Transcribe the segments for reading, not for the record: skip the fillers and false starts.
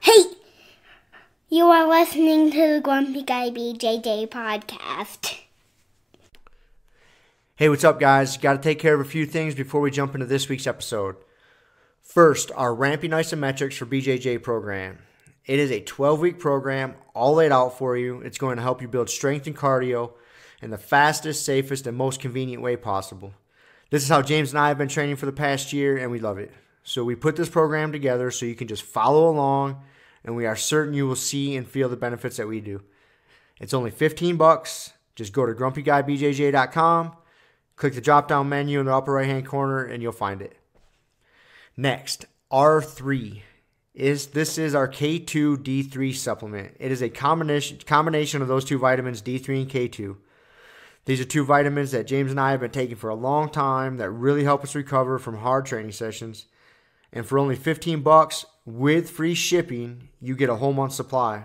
Hey! You are listening to the Grumpy Guy BJJ Podcast. Hey, what's up, guys? Got to take care of a few things before we jump into this week's episode. First, our Ramping Isometrics for BJJ program. It is a 12-week program, all laid out for you. It's going to help you build strength and cardio in the fastest, safest, and most convenient way possible. This is how James and I have been training for the past year, and we love it. So we put this program together so you can just follow along, and we are certain you will see and feel the benefits that we do. It's only $15. Just go to grumpyguybjj.com, click the drop-down menu in the upper right-hand corner, and you'll find it. Next, R3. This is our K2 D3 supplement. It is a combination of those two vitamins, D3 and K2. These are two vitamins that James and I have been taking for a long time that really help us recover from hard training sessions. And for only $15 with free shipping, you get a whole month supply.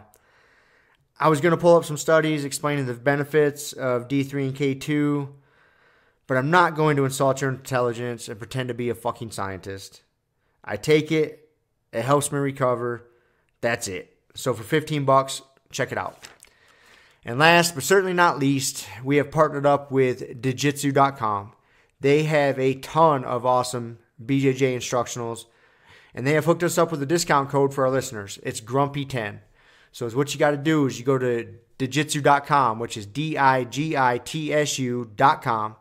I was going to pull up some studies explaining the benefits of D3 and K2, but I'm not going to insult your intelligence and pretend to be a fucking scientist. I take it. It helps me recover. That's it. So for $15, check it out. And last but certainly not least, we have partnered up with Jiu-Jitsu.com. They have a ton of awesome BJJ instructionals, and they have hooked us up with a discount code for our listeners. It's Grumpy10. So what you got to do is you go to Jiu-Jitsu.com, which is DIGITSU.com.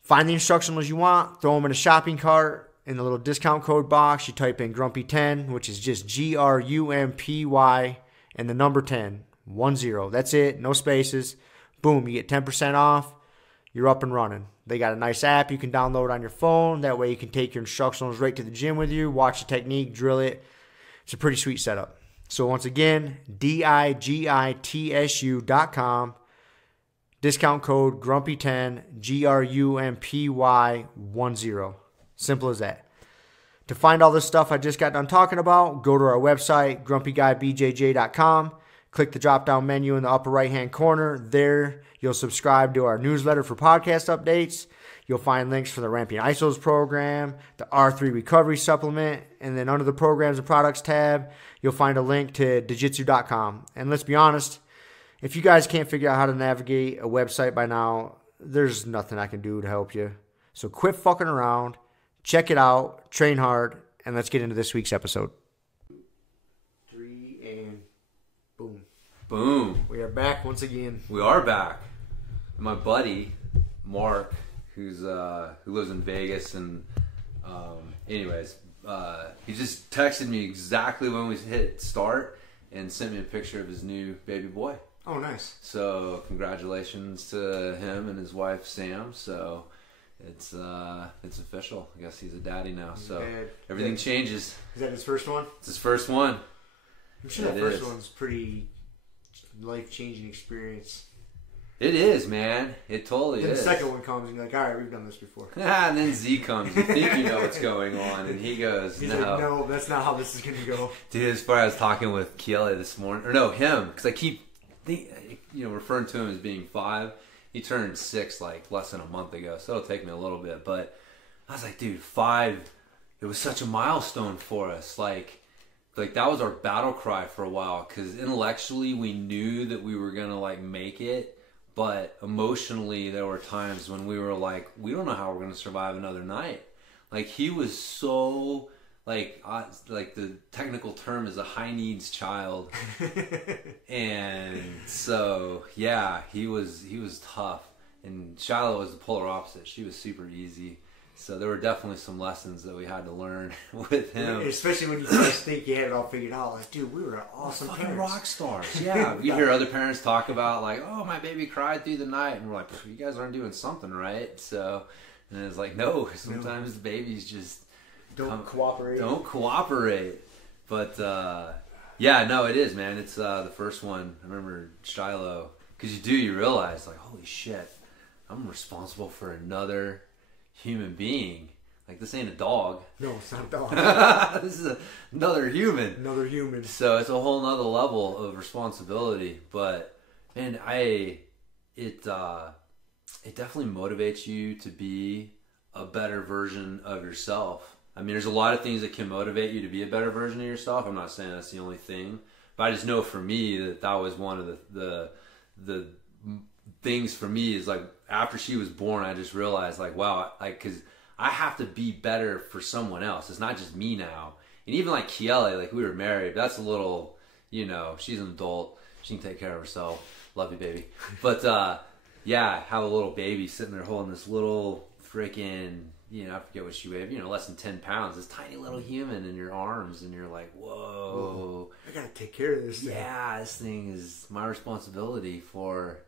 Find the instructionals you want, throw them in a shopping cart. In the little discount code box, you type in Grumpy10, which is just GRUMPY and the number 10, 10. That's it, no spaces. Boom, you get 10% off. You're up and running. They got a nice app you can download on your phone. That way you can take your instructionals right to the gym with you, watch the technique, drill it. It's a pretty sweet setup. So once again, DIGITSU.com. Discount code Grumpy10, GRUMPY10. Simple as that. To find all this stuff I just got done talking about, go to our website, grumpyguybjj.com. Click the drop-down menu in the upper right-hand corner. There, you'll subscribe to our newsletter for podcast updates. You'll find links for the Ramping Isos program, the R3 Recovery Supplement, and then under the Programs and Products tab, you'll find a link to Jiu-Jitsu.com. And let's be honest, if you guys can't figure out how to navigate a website by now, there's nothing I can do to help you. So quit fucking around, check it out, train hard, and let's get into this week's episode. Boom. We are back once again. We are back. My buddy, Mark, who lives in Vegas, and he just texted me exactly when we hit start and sent me a picture of his new baby boy. Oh, nice. So congratulations to him and his wife, Sam. So it's official. I guess he's a daddy now. So everything changes. Is that his first one? It's his first one. I'm sure that first one's pretty life-changing experience. It is, man. It totally then is. The second one comes and you're like, all right, we've done this before. And then Z comes. You think you know what's going on, and he goes, He's like, no, that's not how this is going to go. Dude, as far as I was talking with Kiele this morning, or no, him, because I keep referring to him as being 5. He turned 6 like less than a month ago, so it'll take me a little bit. But I was like, dude, 5, it was such a milestone for us. Like that was our battle cry for a while, because intellectually we knew that we were going to like make it, but emotionally there were times when we were like, we don't know how we're going to survive another night. Like he was so like the technical term is a high needs child. And so yeah, he was tough, and Shiloh was the polar opposite. She was super easy. So there were definitely some lessons that we had to learn with him. Especially when you just think you had it all figured out. Like, dude, we were awesome fucking parents. rock stars. Yeah. You hear other parents talk about like, oh, my baby cried through the night. And we're like, you guys aren't doing something right. So, and it's like, no, sometimes the babies just don't cooperate. But, yeah, no, it is, man. It's the first one. I remember Shiloh. Because you realize, like, holy shit, I'm responsible for another human being. Like, this ain't a dog. No, it's not a dog. This is another human. Another human. So it's a whole nother level of responsibility. But man, it definitely motivates you to be a better version of yourself. I mean, there's a lot of things that can motivate you to be a better version of yourself. I'm not saying that's the only thing, but I just know for me that was one of the things for me is like after she was born, I just realized like, wow, like, cause I have to be better for someone else. It's not just me now. And even like Kiele, like we were married, that's a little, you know, she's an adult. She can take care of herself. Love you, baby. But, yeah, have a little baby sitting there holding this little freaking, you know, I forget what she weighed, you know, less than 10 pounds, this tiny little human in your arms, and you're like, whoa. I gotta take care of this thing. Yeah, this thing is my responsibility for,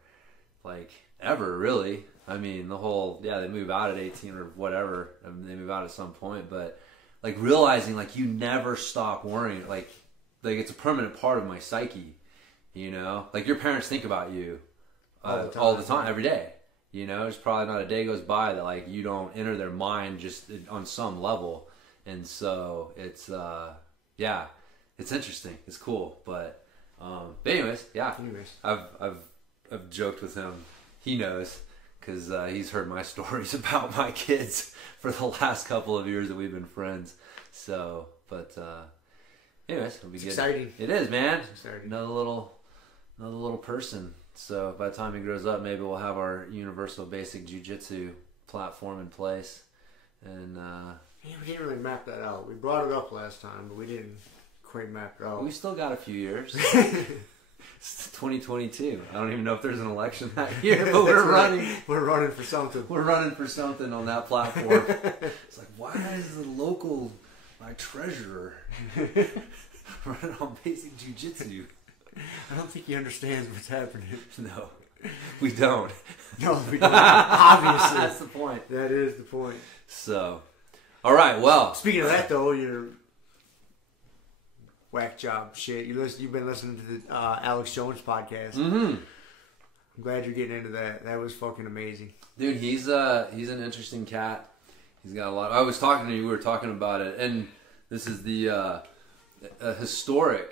like, ever, really. I mean, the whole, yeah, they move out at 18 or whatever. I mean, they move out at some point, but, like, realizing, like, you never stop worrying. Like it's a permanent part of my psyche, you know? Like, your parents think about you all the time, every day. You know, there's probably not a day goes by that like you don't enter their mind just on some level, and so it's yeah, it's interesting, it's cool, but anyways, yeah, I've joked with him. He knows because he's heard my stories about my kids for the last couple of years that we've been friends. So, but anyways, it'll be good. Exciting. It is, man. It's exciting. Another little person. So by the time he grows up, maybe we'll have our universal basic jiu-jitsu platform in place. And yeah, we didn't really map that out. We brought it up last time, but we didn't quite map it out. We still got a few years. It's 2022. I don't even know if there's an election that year, but we're running. We're running for something. We're running for something on that platform. It's like, why is the local treasurer running on basic jiu-jitsu? I don't think he understands what's happening. No, we don't. No, we don't. Obviously. That's the point. That is the point. So, all right, well. Speaking of that, though, your whack job shit. You've been listening to the Alex Jones podcast. Mm-hmm. I'm glad you're getting into that. That was fucking amazing. Dude, he's an interesting cat. He's got a lot. I was talking to you. We were talking about it, and this is the a historic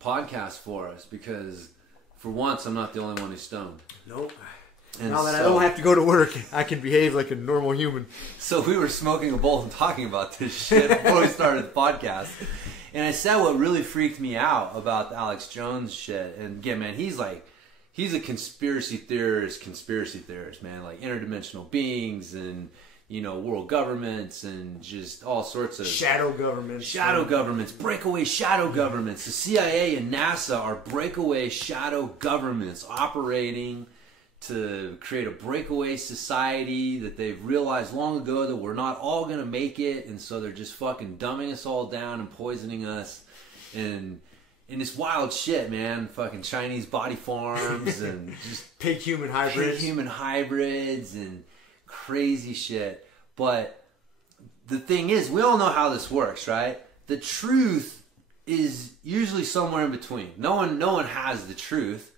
podcast for us because for once I'm not the only one who's stoned. Nope. And now that I don't have to go to work, I can behave like a normal human. So we were smoking a bowl and talking about this shit before we started the podcast. And I said what really freaked me out about the Alex Jones shit. And again, man, he's a conspiracy theorist, man. Like interdimensional beings and, you know, world governments and just all sorts of... Shadow governments, breakaway shadow governments. The CIA and NASA are breakaway shadow governments operating to create a breakaway society that they've realized long ago that we're not all going to make it. And so they're just fucking dumbing us all down and poisoning us. And this wild shit, man. Fucking Chinese body farms and just... Pig-human hybrids and... crazy shit. But the thing is, we all know how this works, right? The truth is usually somewhere in between. No one has the truth.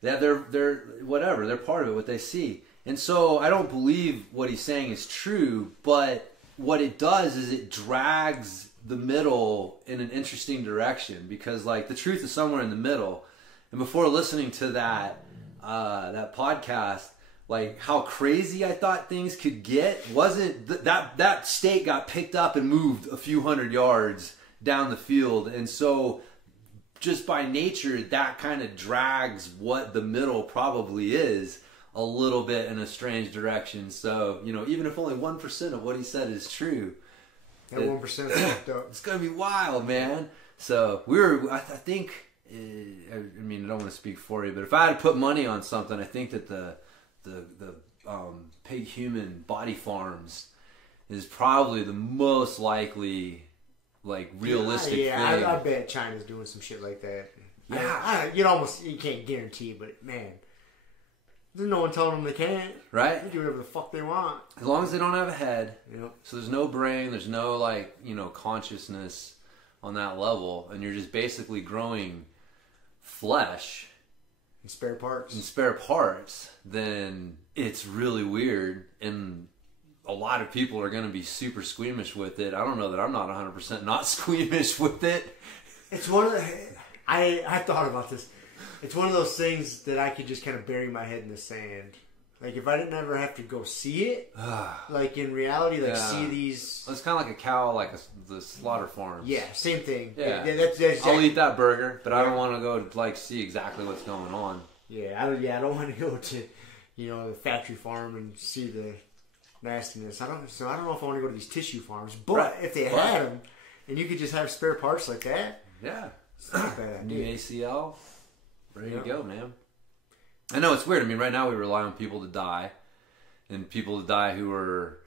They're whatever, they're part of it, what they see. And so I don't believe what he's saying is true, but what it does is it drags the middle in an interesting direction because like the truth is somewhere in the middle. And before listening to that podcast, like how crazy I thought things could get wasn't that stake got picked up and moved a few hundred yards down the field, and so just by nature that kind of drags what the middle probably is a little bit in a strange direction. So you know, even if only 1% of what he said is true, that 1% is fucked up. It's gonna be wild, man. So I think. I mean, I don't want to speak for you, but if I had to put money on something, I think that the pig human body farms is probably the most likely like realistic thing. I bet China's doing some shit like that. Yeah, you can't guarantee, but man, there's no one telling them they can't. Right? They do whatever the fuck they want. As long as they don't have a head. Yep. So there's no brain, there's no like, you know, consciousness on that level, and you're just basically growing flesh and spare parts, then it's really weird, and a lot of people are going to be super squeamish with it. I don't know that I'm not 100% not squeamish with it. It's one of the... I thought about this. It's one of those things that I could just kind of bury my head in the sand Like, if I didn't ever have to go see it, like, in reality, like, see these... It's kind of like a cow, like the slaughter farms. Yeah, same thing. Yeah. That's I'll eat that burger, but I don't want to go, like, see exactly what's going on. Yeah, I don't want to go to, the factory farm and see the nastiness. I don't know if I want to go to these tissue farms, but if they had them, and you could just have spare parts like that... Yeah. It's not a bad idea. New ACL. Ready to go, man. I know it's weird. I mean, right now we rely on people to die, and people to die who are,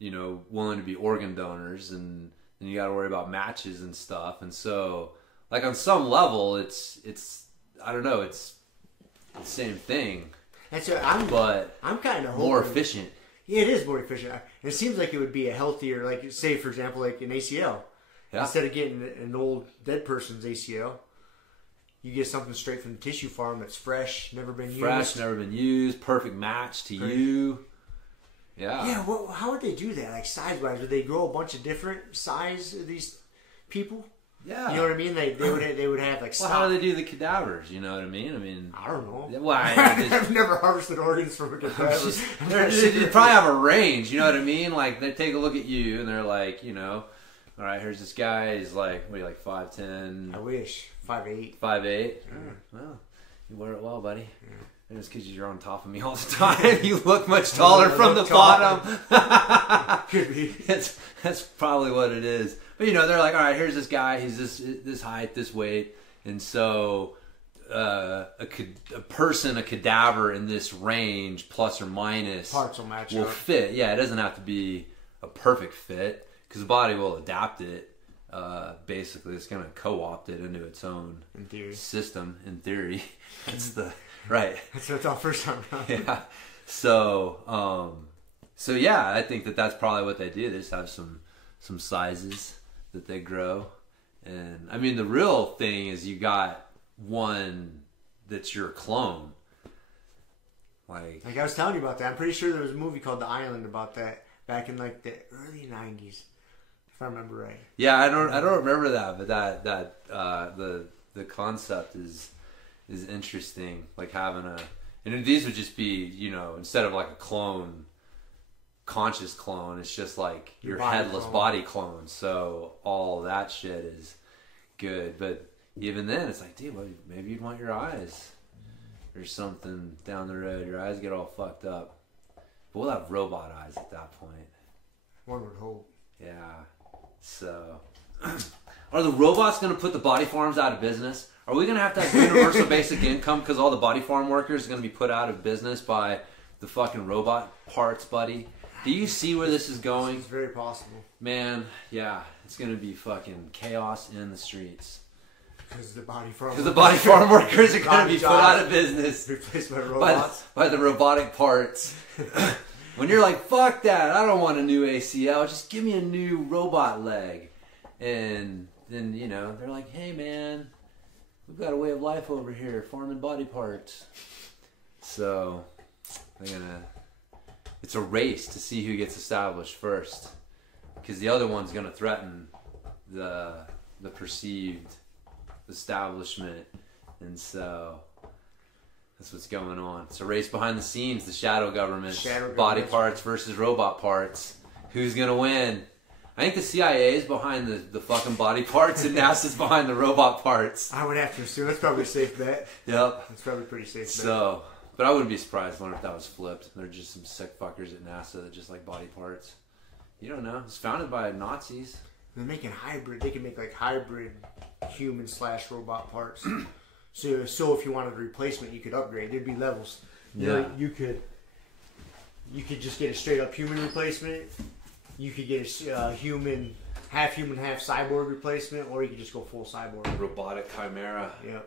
willing to be organ donors, and you got to worry about matches and stuff. And so, like, on some level, it's I don't know, it's the same thing. And so I'm kind of more efficient. Yeah, it is more efficient. It seems like it would be a healthier, like, say, for example, like an ACL. Yeah. Instead of getting an old dead person's ACL, you get something straight from the tissue farm that's fresh, never been used. Perfect match to you. Yeah. Yeah, well, how would they do that? Like, size-wise, would they grow a bunch of different size of these people? Yeah. You know what I mean? They would have, like, well, how do they do the cadavers? You know what I mean? I don't know. Well, I've never harvested organs from a cadaver. You probably have a range, you know what I mean? Like, they take a look at you, and they're like, all right, here's this guy. He's like, what are you, like 5'10"? I wish. 5'8". 5'8"? Yeah. Well, you wear it well, buddy. Yeah. And it's because you're on top of me all the time. You look much taller from the bottom. Could be. That's probably what it is. But, they're like, all right, here's this guy. He's this height, this weight. And so a cadaver in this range, plus or minus, parts will match will fit. Yeah, it doesn't have to be a perfect fit because the body will adapt it. Basically, it's going to co-opt it into its own system. In theory, that's right. That's our first time around. Yeah. So yeah, I think that's probably what they do. They just have some sizes that they grow, and I mean the real thing is you got one that's your clone. Like I was telling you about that. I'm pretty sure there was a movie called The Island about that back in like the early '90s. If I remember right. Yeah, I don't remember that, but the concept is interesting. Like having and these would just be instead of like a clone, conscious clone, it's just like your headless body clone. So all that shit is good, but even then, it's like, dude, well, maybe you'd want your eyes or something down the road. Your eyes get all fucked up, but we'll have robot eyes at that point. One would hope. Yeah. So, are the robots going to put the body farms out of business? Are we going to have universal basic income because all the body farm workers are going to be put out of business by the fucking robot parts, buddy? Do you see where this is going? It's very possible. Man, yeah. It's going to be fucking chaos in the streets. Because the body farm workers are going to be put out of business. Replaced by robots? By the robotic parts. When you're like, fuck that, I don't want a new ACL, just give me a new robot leg. And then, they're like, hey man, we've got a way of life over here, farming body parts. So, it's a race to see who gets established first. Because the other one's going to threaten the perceived establishment. And so... that's what's going on. It's a race behind the scenes. The shadow government. Body parts versus robot parts. Who's going to win? I think the CIA is behind the fucking body parts and NASA's behind the robot parts. I would have to assume. That's probably a safe bet. Yep. That's probably a pretty safe bet. So, but I wouldn't be surprised if that was flipped. They're just some sick fuckers at NASA that just like body parts. You don't know. It's founded by Nazis. They're making hybrid. They can make like hybrid human/robot parts. So if you wanted a replacement, you could upgrade. There'd be levels. Yeah. You could just get a straight up human replacement. You could get a half human, half cyborg replacement, or you could just go full cyborg. Robotic chimera. Yeah.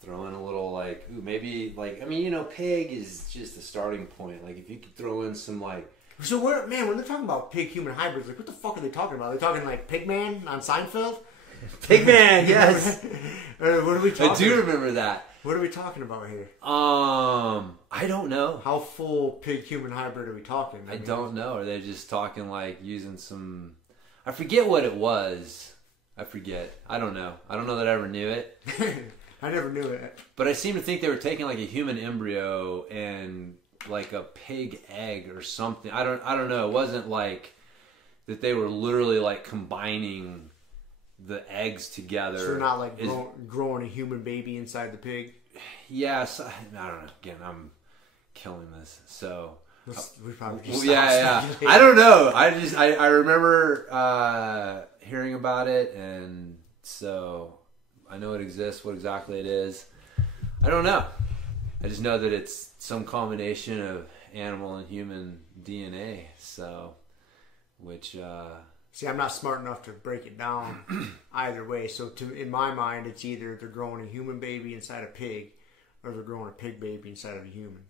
Throw in a little like, maybe like, I mean, pig is just a starting point. Like if you could throw in some like. So when they're talking about pig human hybrids, like what the fuck are they talking about? Are they talking like Pigman on Seinfeld? Pigman, yes. What are we talking? I do remember that. What are we talking about here? I don't know. How full pig-human hybrid are we talking? I don't know. Are they just talking like using some... I forget what it was. I forget. I don't know. I don't know that I ever knew it. I never knew it. But I seem to think they were taking like a human embryo and like a pig egg or something. I don't know. It wasn't like that they were literally like combining the eggs together. So they're not like growing a human baby inside the pig? Yes. I don't know. Again, I'm killing this. So we probably just yeah. I don't know. I remember hearing about it, and so I know it exists. What exactly it is, I don't know. I just know that it's some combination of animal and human DNA. So, which see, I'm not smart enough to break it down either way. So, in my mind, it's either they're growing a human baby inside a pig, or they're growing a pig baby inside of a human.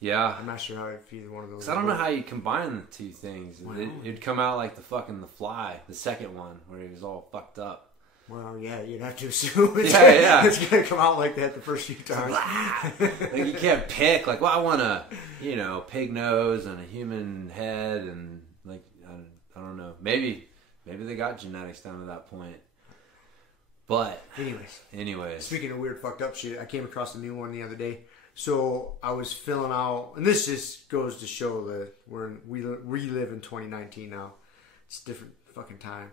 Yeah, I'm not sure how if either one of those. I don't know how you combine the two things. It'd come out like the Fly, the second one, where he was all fucked up. Well, yeah, you'd have to assume it's gonna come out like that the first few times. Like you can't pick. Like, well, I want a pig nose and a human head, and like I don't know. Maybe they got genetics down to that point. But anyways, speaking of weird fucked up shit, I came across a new one the other day. So I was filling out, and this just goes to show that we live in 2019 now. It's a different fucking time.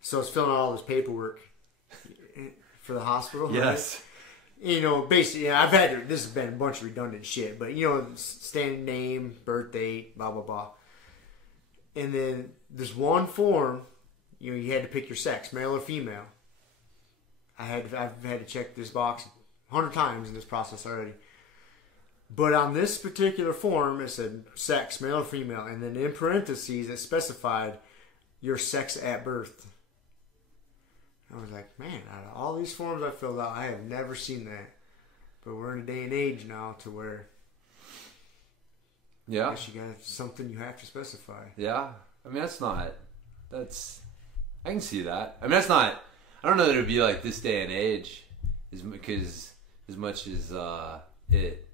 So I was filling out all this paperwork for the hospital. Yes. Right? Basically, this has been a bunch of redundant shit, but standing name, birth date, blah blah blah. And then there's one form, you had to pick your sex, male or female. I've had to check this box 100 times in this process already. But on this particular form, it said sex, male or female, and then in parentheses it specified your sex at birth. I was like, man, out of all these forms I filled out, I have never seen that. But we're in a day and age now to where I guess you got something you have to specify. Yeah. I mean, I can see that. I mean, that's not, I don't know that it would be like this day and age, because as much as it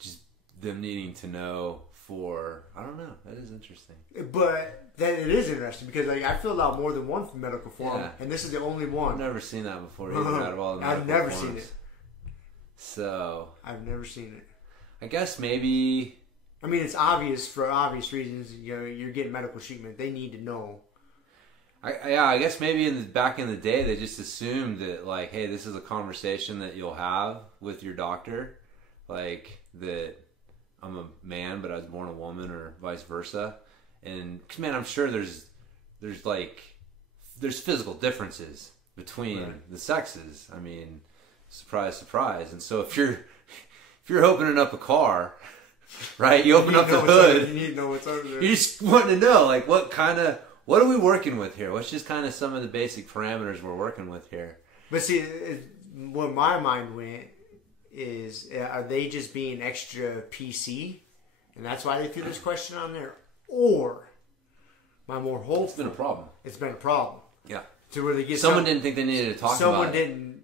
just them needing to know for, I don't know, that is interesting. But it is interesting because I filled out more than one medical form, and this is the only one. I've never seen that before. Out of all the medical I've never forms. seen it. So I've never seen it. I guess maybe. I mean, it's obvious for obvious reasons. You're getting medical treatment. They need to know. I guess maybe back in the day, they just assumed that, like, hey, this is a conversation that you'll have with your doctor, like that I'm a man but I was born a woman, or vice versa. And cause, man, I'm sure there's physical differences between the sexes. I mean, surprise, surprise. And so if you're opening up a car, right? You open up the hood. You need to know what's under there. You just want to know, like, what are we working with here? What's just kind of some of the basic parameters we're working with here? But see, what my mind went is, are they just being extra PC? And that's why they threw this question on there? Or, my more hopeful... It's been a problem. It's been a problem. Yeah. To where they get someone didn't think they needed to talk about it. Someone didn't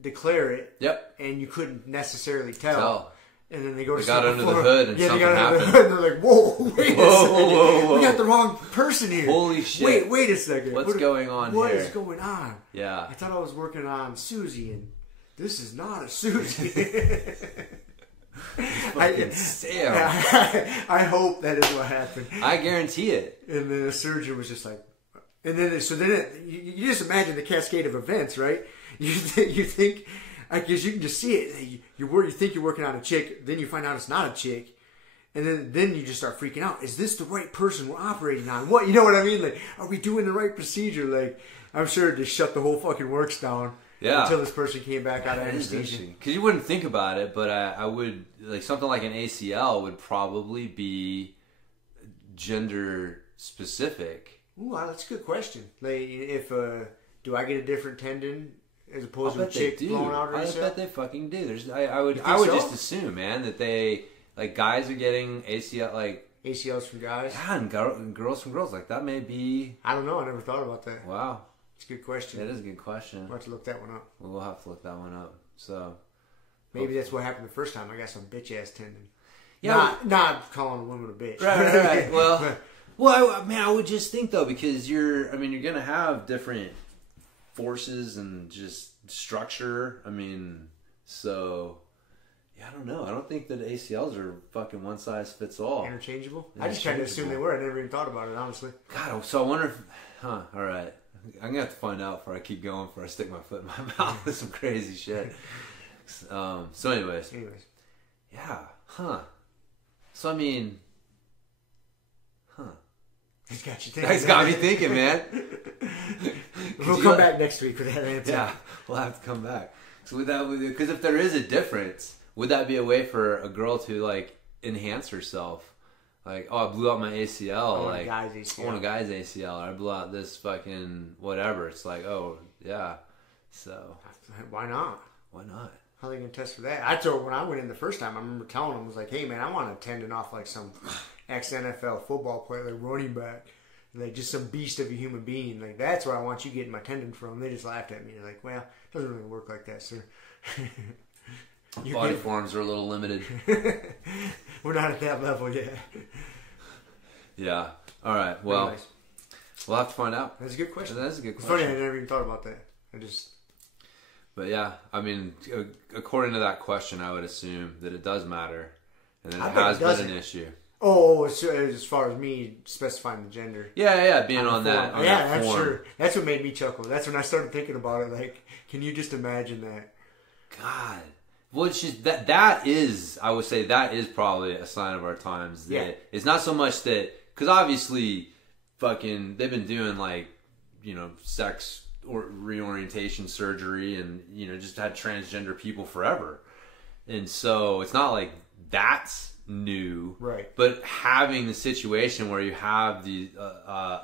declare it. Yep. And you couldn't necessarily tell. And then they go to got under the hood and something happened. And they're like, whoa, wait a second. Whoa. We got the wrong person here. Holy shit. Wait a second. What's going on here? What is going on? Yeah. I thought I was working on Susie, and this is not a Susie. I hope that is what happened. I guarantee it. And then the surgeon was just like, and then you just imagine the cascade of events, right? You think, because you can just see it. You think you're working on a chick, then you find out it's not a chick, and then you just start freaking out. Is this the right person we're operating on? What, you know what I mean? Like, are we doing the right procedure? Like, I'm sure it just shut the whole fucking works down. Yeah. Until this person came back out of anesthesia. Because you wouldn't think about it, but I would, like, something like an ACL would probably be gender specific. Ooh, that's a good question. Like, if do I get a different tendon as opposed to a chick blowing out her ACL? I bet they fucking do. I would just assume, man, that they, like, guys are getting ACL, like, ACLs from guys. Yeah, and girls from girls. Like, that may be. I don't know. I never thought about that. Wow. It's a good question. It is a good question. We'll have to look that one up. We'll have to look that one up. So maybe that's what happened the first time. I got some bitch ass tendon. Yeah, not calling a woman a bitch. Right. Well, I would just think though, because you're gonna have different forces and just structure. I mean, so Yeah, I don't know. I don't think that ACLs are fucking one size fits all. Interchangeable? I just kind of assumed they were. I never even thought about it, honestly. God, so I wonder if... Huh, all right. I'm going to have to find out before I keep going, before I stick my foot in my mouth with some crazy shit. So anyways. Yeah, huh. So, I mean... Huh. It's got you thinking. It's got me thinking, man. We'll come back next week with that answer. Yeah, we'll have to come back. So because if there is a difference, would that be a way for a girl to like enhance herself? Like, oh, I blew out my ACL. I want a guy's ACL. Or I blew out this fucking whatever. It's like, oh yeah. So why not? Why not? How are they gonna test for that? I told when I went in the first time. I remember telling them, I was like, hey man, I want a tendon off like some ex-NFL football player, like running back. Like just some beast of a human being. Like that's where I want you getting my tendon from. They just laughed at me. They're like, well, it doesn't really work like that, sir. Body forms are a little limited. We're not at that level yet. Yeah. All right. Well, anyways, we'll have to find out. That's a good question. That's a good question. It's funny, I never even thought about that. But yeah, I mean, according to that question, I would assume that it does matter, and that it has been an issue. Oh, as far as me specifying the gender. Yeah, being on that. On yeah, that that's form. sure. That's what made me chuckle. That's when I started thinking about it. Like, can you just imagine that? God. Well, it's just that is, I would say, that is probably a sign of our times. That it's not so much that, because obviously, fucking, they've been doing like, sex or reorientation surgery and, just had transgender people forever. And so it's not like that's new, right? But having the situation where you have the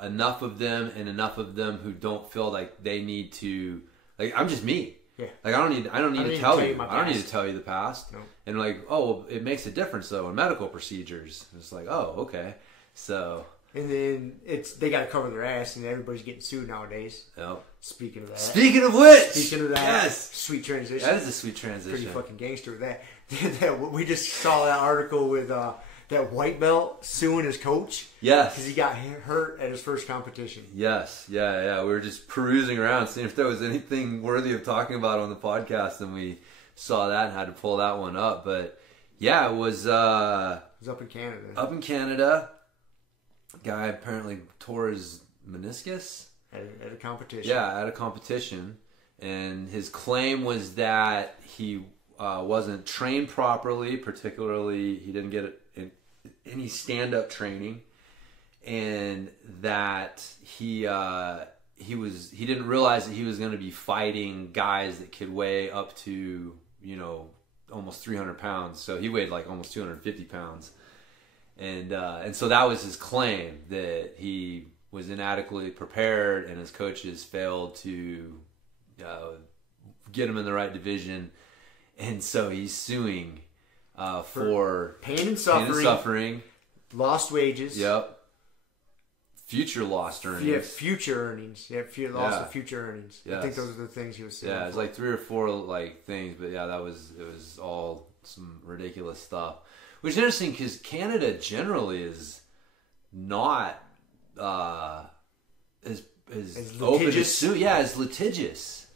enough of them and enough of them who don't feel like they need to, like, I'm just me. Yeah. Like I don't need to tell you. I don't need to tell you the past. No. And like, oh, well, it makes a difference though in medical procedures. It's like, oh, okay. So. And then they got to cover their ass, and everybody's getting sued nowadays. Yep. Speaking of that. Speaking of which. Speaking of that. Yes. Sweet transition. That is a sweet transition. Pretty fucking gangster with that. We just saw that article with that white belt suing his coach. Yes. Because he got hurt at his first competition. Yes. Yeah. We were just perusing around, seeing if there was anything worthy of talking about on the podcast, and we saw that and had to pull that one up. But yeah, it was up in Canada. Up in Canada. Guy apparently tore his meniscus at a competition. Yeah, at a competition, and his claim was that he wasn't trained properly. Particularly, he didn't get any stand-up training, and that he didn't realize that he was going to be fighting guys that could weigh up to almost 300 pounds. So he weighed like almost 250 pounds. And so that was his claim, that he was inadequately prepared and his coaches failed to get him in the right division. And so he's suing for pain and suffering, lost wages. Yep. Future lost earnings. Yeah, future earnings. Yeah, loss of future earnings. Yes. I think those are the things he was suing for. It's like 3 or 4 like things, but yeah, it was all some ridiculous stuff. Which is interesting because Canada generally is not as open to sue. Yeah, as litigious.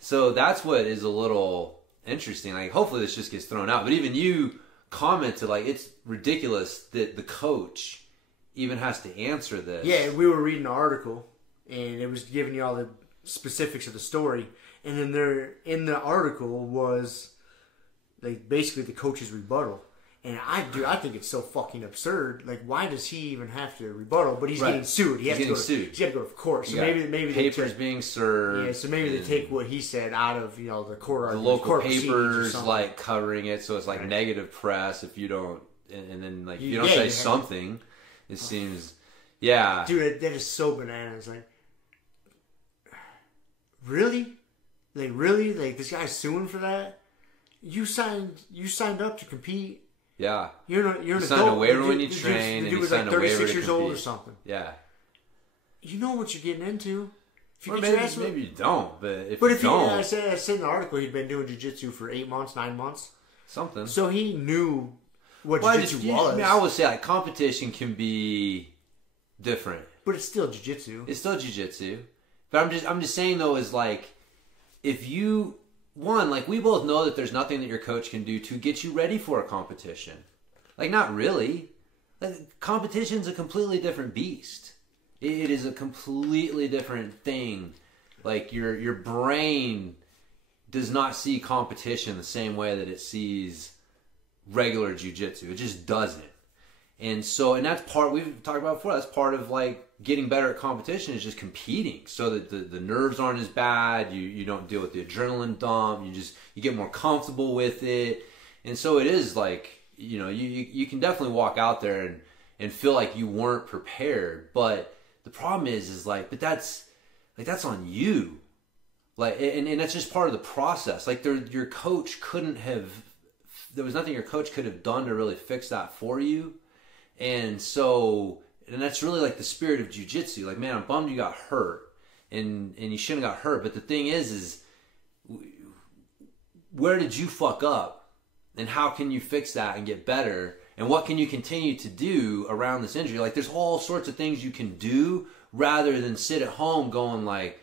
So that's what is a little interesting. Like, hopefully this just gets thrown out. But even you commented, like, it's ridiculous that the coach even has to answer this. Yeah, we were reading an article, and it was giving you all the specifics of the story. And then there in the article was like basically the coach's rebuttal. And I think it's so fucking absurd. Like, why does he even have to rebuttal? But he's getting sued. He's getting sued. He's got to go to court. So maybe papers being served. Yeah, so maybe they take what he said out of the court. The local papers like covering it, so it's like negative press if you don't, and then like if you don't say something, it seems, dude, that is so bananas. Like, really, like this guy's suing for that. You signed up to compete. Yeah, you're an you adult. Signed a waiver when you train, and you signed a waiver to compete. 36 years old or something. Yeah, you know what you're getting into. If you maybe you don't, but if you don't, I said in the article he'd been doing jiu-jitsu for 8 months, 9 months, something. So he knew what jiu-jitsu was. I mean, I would say like competition can be different, but it's still jiu-jitsu. It's still jiu-jitsu, but I'm just saying though is like if you one, like, we both know that there's nothing that your coach can do to get you ready for a competition. Like, not really. Like, competition's a completely different beast. It is a completely different thing. Like, your brain does not see competition the same way that it sees regular jiu-jitsu. It just doesn't. And so, and that's part, we've talked about before, that's part of, like, getting better at competition is just competing so that the nerves aren't as bad. You don't deal with the adrenaline dump. You get more comfortable with it. And so it is like, you know, you can definitely walk out there and feel like you weren't prepared. But the problem is like, but that's on you. Like, and that's just part of the process. Like, your coach couldn't have, there was nothing your coach could have done to really fix that for you. And so, and that's really like the spirit of jiu-jitsu. Like, man, I'm bummed you got hurt, and you shouldn't have got hurt. But the thing is where did you fuck up, and how can you fix that and get better? And what can you continue to do around this injury? Like, there's all sorts of things you can do rather than sit at home going like,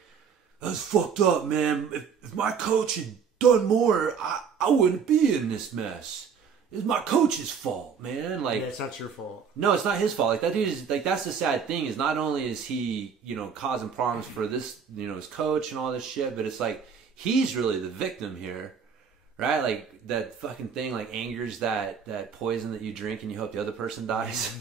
that's fucked up, man. If my coach had done more, I wouldn't be in this mess. It's my coach's fault, man. Like, yeah, it's not your fault. No, it's not his fault. Like, that dude is, like, that's the sad thing, is not only is he, you know, causing problems for this, you know, his coach and all this shit, but it's like, he's really the victim here, right? Like, that fucking thing, like, anger's that poison that you drink and you hope the other person dies.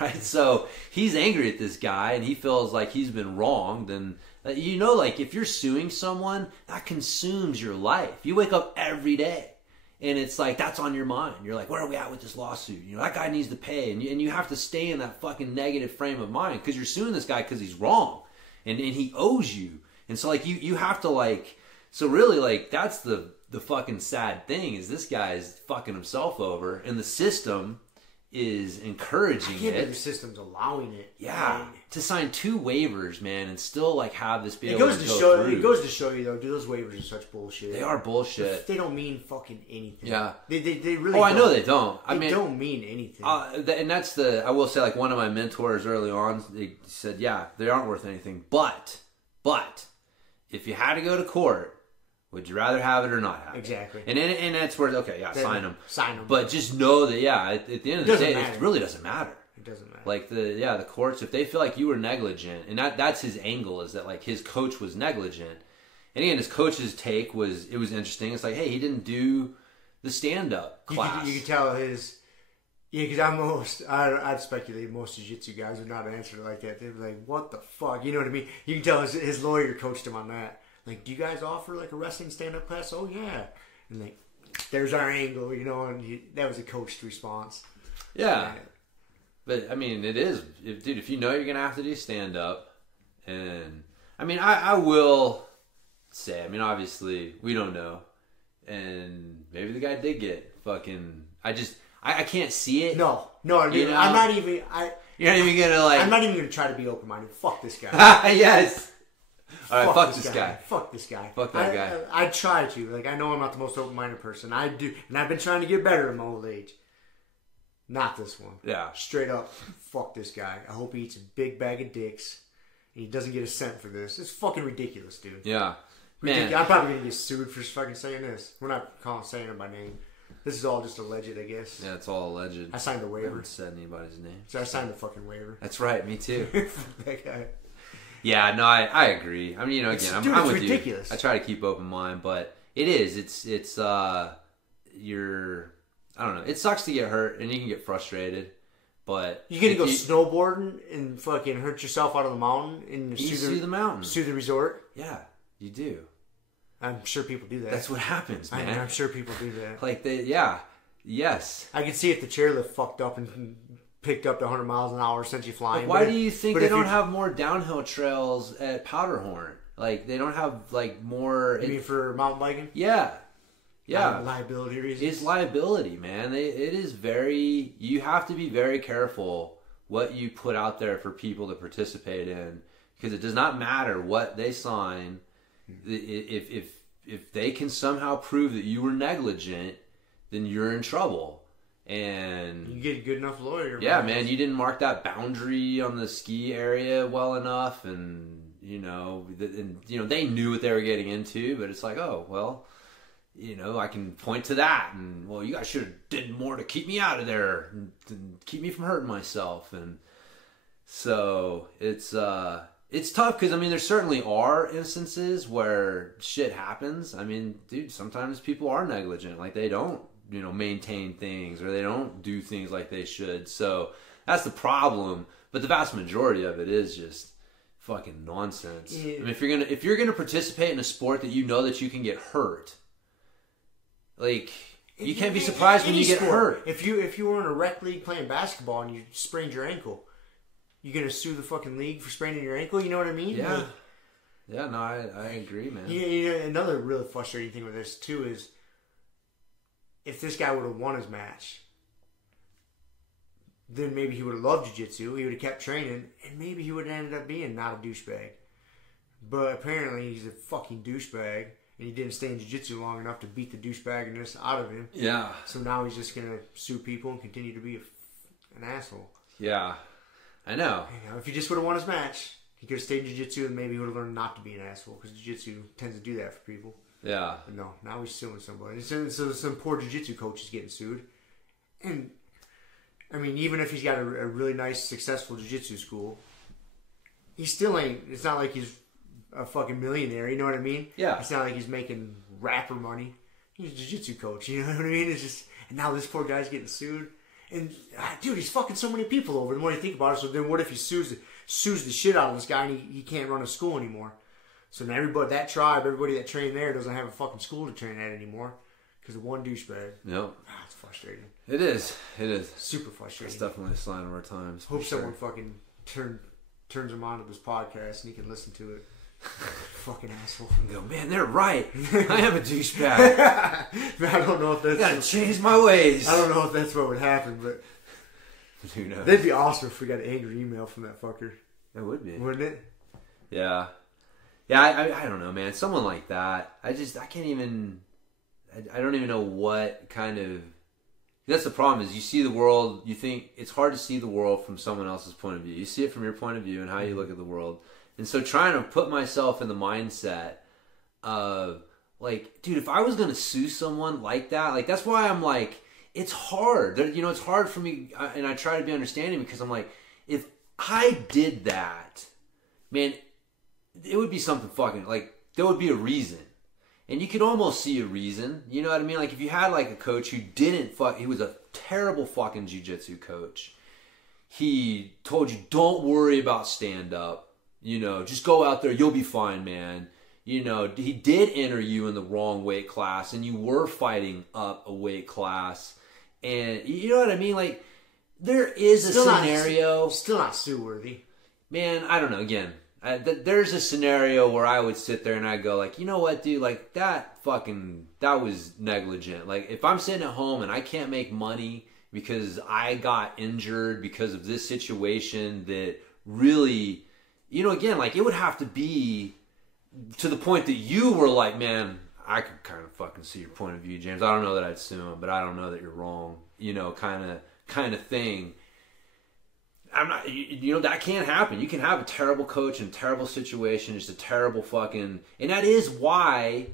Right? So, he's angry at this guy and he feels like he's been wronged. And, you know, like, if you're suing someone, that consumes your life. You wake up every day. And it's like, that's on your mind. You're like, where are we at with this lawsuit? You know, that guy needs to pay. And you have to stay in that fucking negative frame of mind because you're suing this guy because he's wrong. And he owes you. And so, like, you have to, like, so really, like, that's the fucking sad thing, is this guy is fucking himself over. And the system is encouraging it. I can't believe the system's allowing it. Yeah. Man. To sign 2 waivers, man, and still, like, have this be It able goes to to go show. through. It goes to show you, though, dude, those waivers are such bullshit. They are bullshit. They don't mean fucking anything. Yeah. They really Oh, don't. I know they don't. They don't mean anything. And that's I will say, like, one of my mentors early on, they said, yeah, they aren't worth anything. But, if you had to go to court, would you rather have it or not have it? Exactly. And that's where, okay, yeah, sign them. Sign them. But just know that, yeah, at the end of the day, it really doesn't matter. It doesn't matter. Like, the courts, if they feel like you were negligent, and that's his angle, is that, like, his coach was negligent. And again, his coach's take was interesting. It's like, hey, he didn't do the stand-up class. You could tell his... Yeah, because I'd speculate most jiu-jitsu guys would not answer it like that. They'd be like, what the fuck? You know what I mean? You can tell his lawyer coached him on that. Like, do you guys offer, like, a wrestling stand-up class? Oh, yeah. And, like, there's our angle, you know, and that was a coached response. Yeah. But, I mean, it is. Dude, if you know you're going to have to do stand-up, and, I mean, I will say, I mean, obviously, we don't know, and maybe the guy did get fucking, I can't see it. No, I mean, you know? I'm not even, You're not even going to, like. I'm not even going to try to be open-minded. Fuck this guy. Yes. All right, fuck this guy. Fuck this guy. Fuck that guy. I try to. Like, I know I'm not the most open-minded person. I do. And I've been trying to get better in my old age. Not this one. Yeah. Straight up, fuck this guy. I hope he eats a big bag of dicks and he doesn't get a cent for this. It's fucking ridiculous, dude. Yeah. Man. I'm probably going to get sued for fucking saying this. We're not saying him by name. This is all just alleged, I guess. Yeah, it's all alleged. I signed the waiver. I haven't said anybody's name. So I signed the fucking waiver. That's right, me too. That guy. Yeah, no, I agree. I mean, you know, again, I'm with ridiculous. You. I try to keep open mind, but it is. It's I don't know. It sucks to get hurt, and you can get frustrated, but you're gonna go snowboarding and fucking hurt yourself out of the mountain and sue the mountain, sue the resort. Yeah, you do. I'm sure people do that. That's what happens, man. I'm sure people do that. Like yes. I can see if the chairlift fucked up and picked up to 100 miles an hour, sent you flying. Why do you think they don't have more downhill trails at Powderhorn? Like, they don't have, like, more... You mean for mountain biking? Yeah. Liability reasons? It's liability, man. It is very... You have to be very careful what you put out there for people to participate in, because it does not matter what they sign. If they can somehow prove that you were negligent, then you're in trouble. And you get a good enough lawyer. Yeah, man, you didn't mark that boundary on the ski area well enough, and you know, and, you know, they knew what they were getting into, but it's like, oh, well, you know, I can point to that, and, well, you guys should have did more to keep me out of there and keep me from hurting myself. And so it's tough because, I mean, there certainly are instances where shit happens. I mean, dude, sometimes people are negligent. Like, they don't, you know, maintain things, or they don't do things like they should. So that's the problem. But the vast majority of it is just fucking nonsense. Yeah. I mean, if you're gonna participate in a sport that you know that you can get hurt, like, you can't be surprised when you get hurt. If you were in a rec league playing basketball and you sprained your ankle, you gonna sue the fucking league for spraining your ankle? You know what I mean? Yeah. Like, yeah, no, I agree, man. You know, another really frustrating thing with this too is if this guy would have won his match, then maybe he would have loved jiu-jitsu, he would have kept training, and maybe he would have ended up being not a douchebag. But apparently he's a fucking douchebag, and he didn't stay in jiu-jitsu long enough to beat the douchebagness out of him. Yeah. So now he's just going to sue people and continue to be an asshole. Yeah. I know. You know, if he just would have won his match, he could have stayed in jiu-jitsu, and maybe he would have learned not to be an asshole, because jiu-jitsu tends to do that for people. Yeah. But no, now he's suing somebody. So some poor jiu-jitsu coach is getting sued. And, I mean, even if he's got a really nice, successful jiu-jitsu school, he still ain't, it's not like he's a fucking millionaire, you know what I mean? Yeah. It's not like he's making rapper money. He's a jiu-jitsu coach, you know what I mean? It's just, and now this poor guy's getting sued. And, dude, he's fucking so many people over. The more you think about it, so then what if he sues the shit out of this guy and he can't run a school anymore? So now everybody that trained there doesn't have a fucking school to train at anymore because of one douchebag. Yep. It's frustrating. It is. Super frustrating. It's definitely a sign of our times. Hope someone fucking turns him on to this podcast and he can listen to it. Fucking asshole. And go, man, they're right. I am a douchebag. I don't know if that's... I gotta change my ways. I don't know if that's what would happen, but... Who knows? That'd be awesome if we got an angry email from that fucker. That would be. Wouldn't it? Yeah. Yeah, I don't know, man. Someone like that, I can't even... I don't even know what kind of... That's the problem, is you see the world, you think... It's hard to see the world from someone else's point of view. You see it from your point of view and how you look at the world. And so trying to put myself in the mindset of, like, dude, if I was going to sue someone like that, like, that's why I'm like, it's hard. You know, it's hard for me, and I try to be understanding because I'm like, if I did that, man, it would be something fucking, like, there would be a reason. And you could almost see a reason, you know what I mean? Like, if you had, like, a coach who he was a terrible fucking jiu-jitsu coach. He told you, don't worry about stand-up. You know, just go out there, you'll be fine, man. You know, he did enter you in the wrong weight class, and you were fighting up a weight class. And, you know what I mean? Like, there is a scenario... Still not sue-worthy. Man, I don't know. Again, there's a scenario where I would sit there and I'd go, like, you know what, dude? Like, that was negligent. Like, if I'm sitting at home and I can't make money because I got injured because of this situation that really... You know, again, like, it would have to be to the point that you were like, man, I could kind of fucking see your point of view, James. I don't know that I'd sue him, but I don't know that you're wrong. You know, kind of thing. I'm not, you know, that can't happen. You can have a terrible coach in a terrible situation, just a terrible fucking, and that is why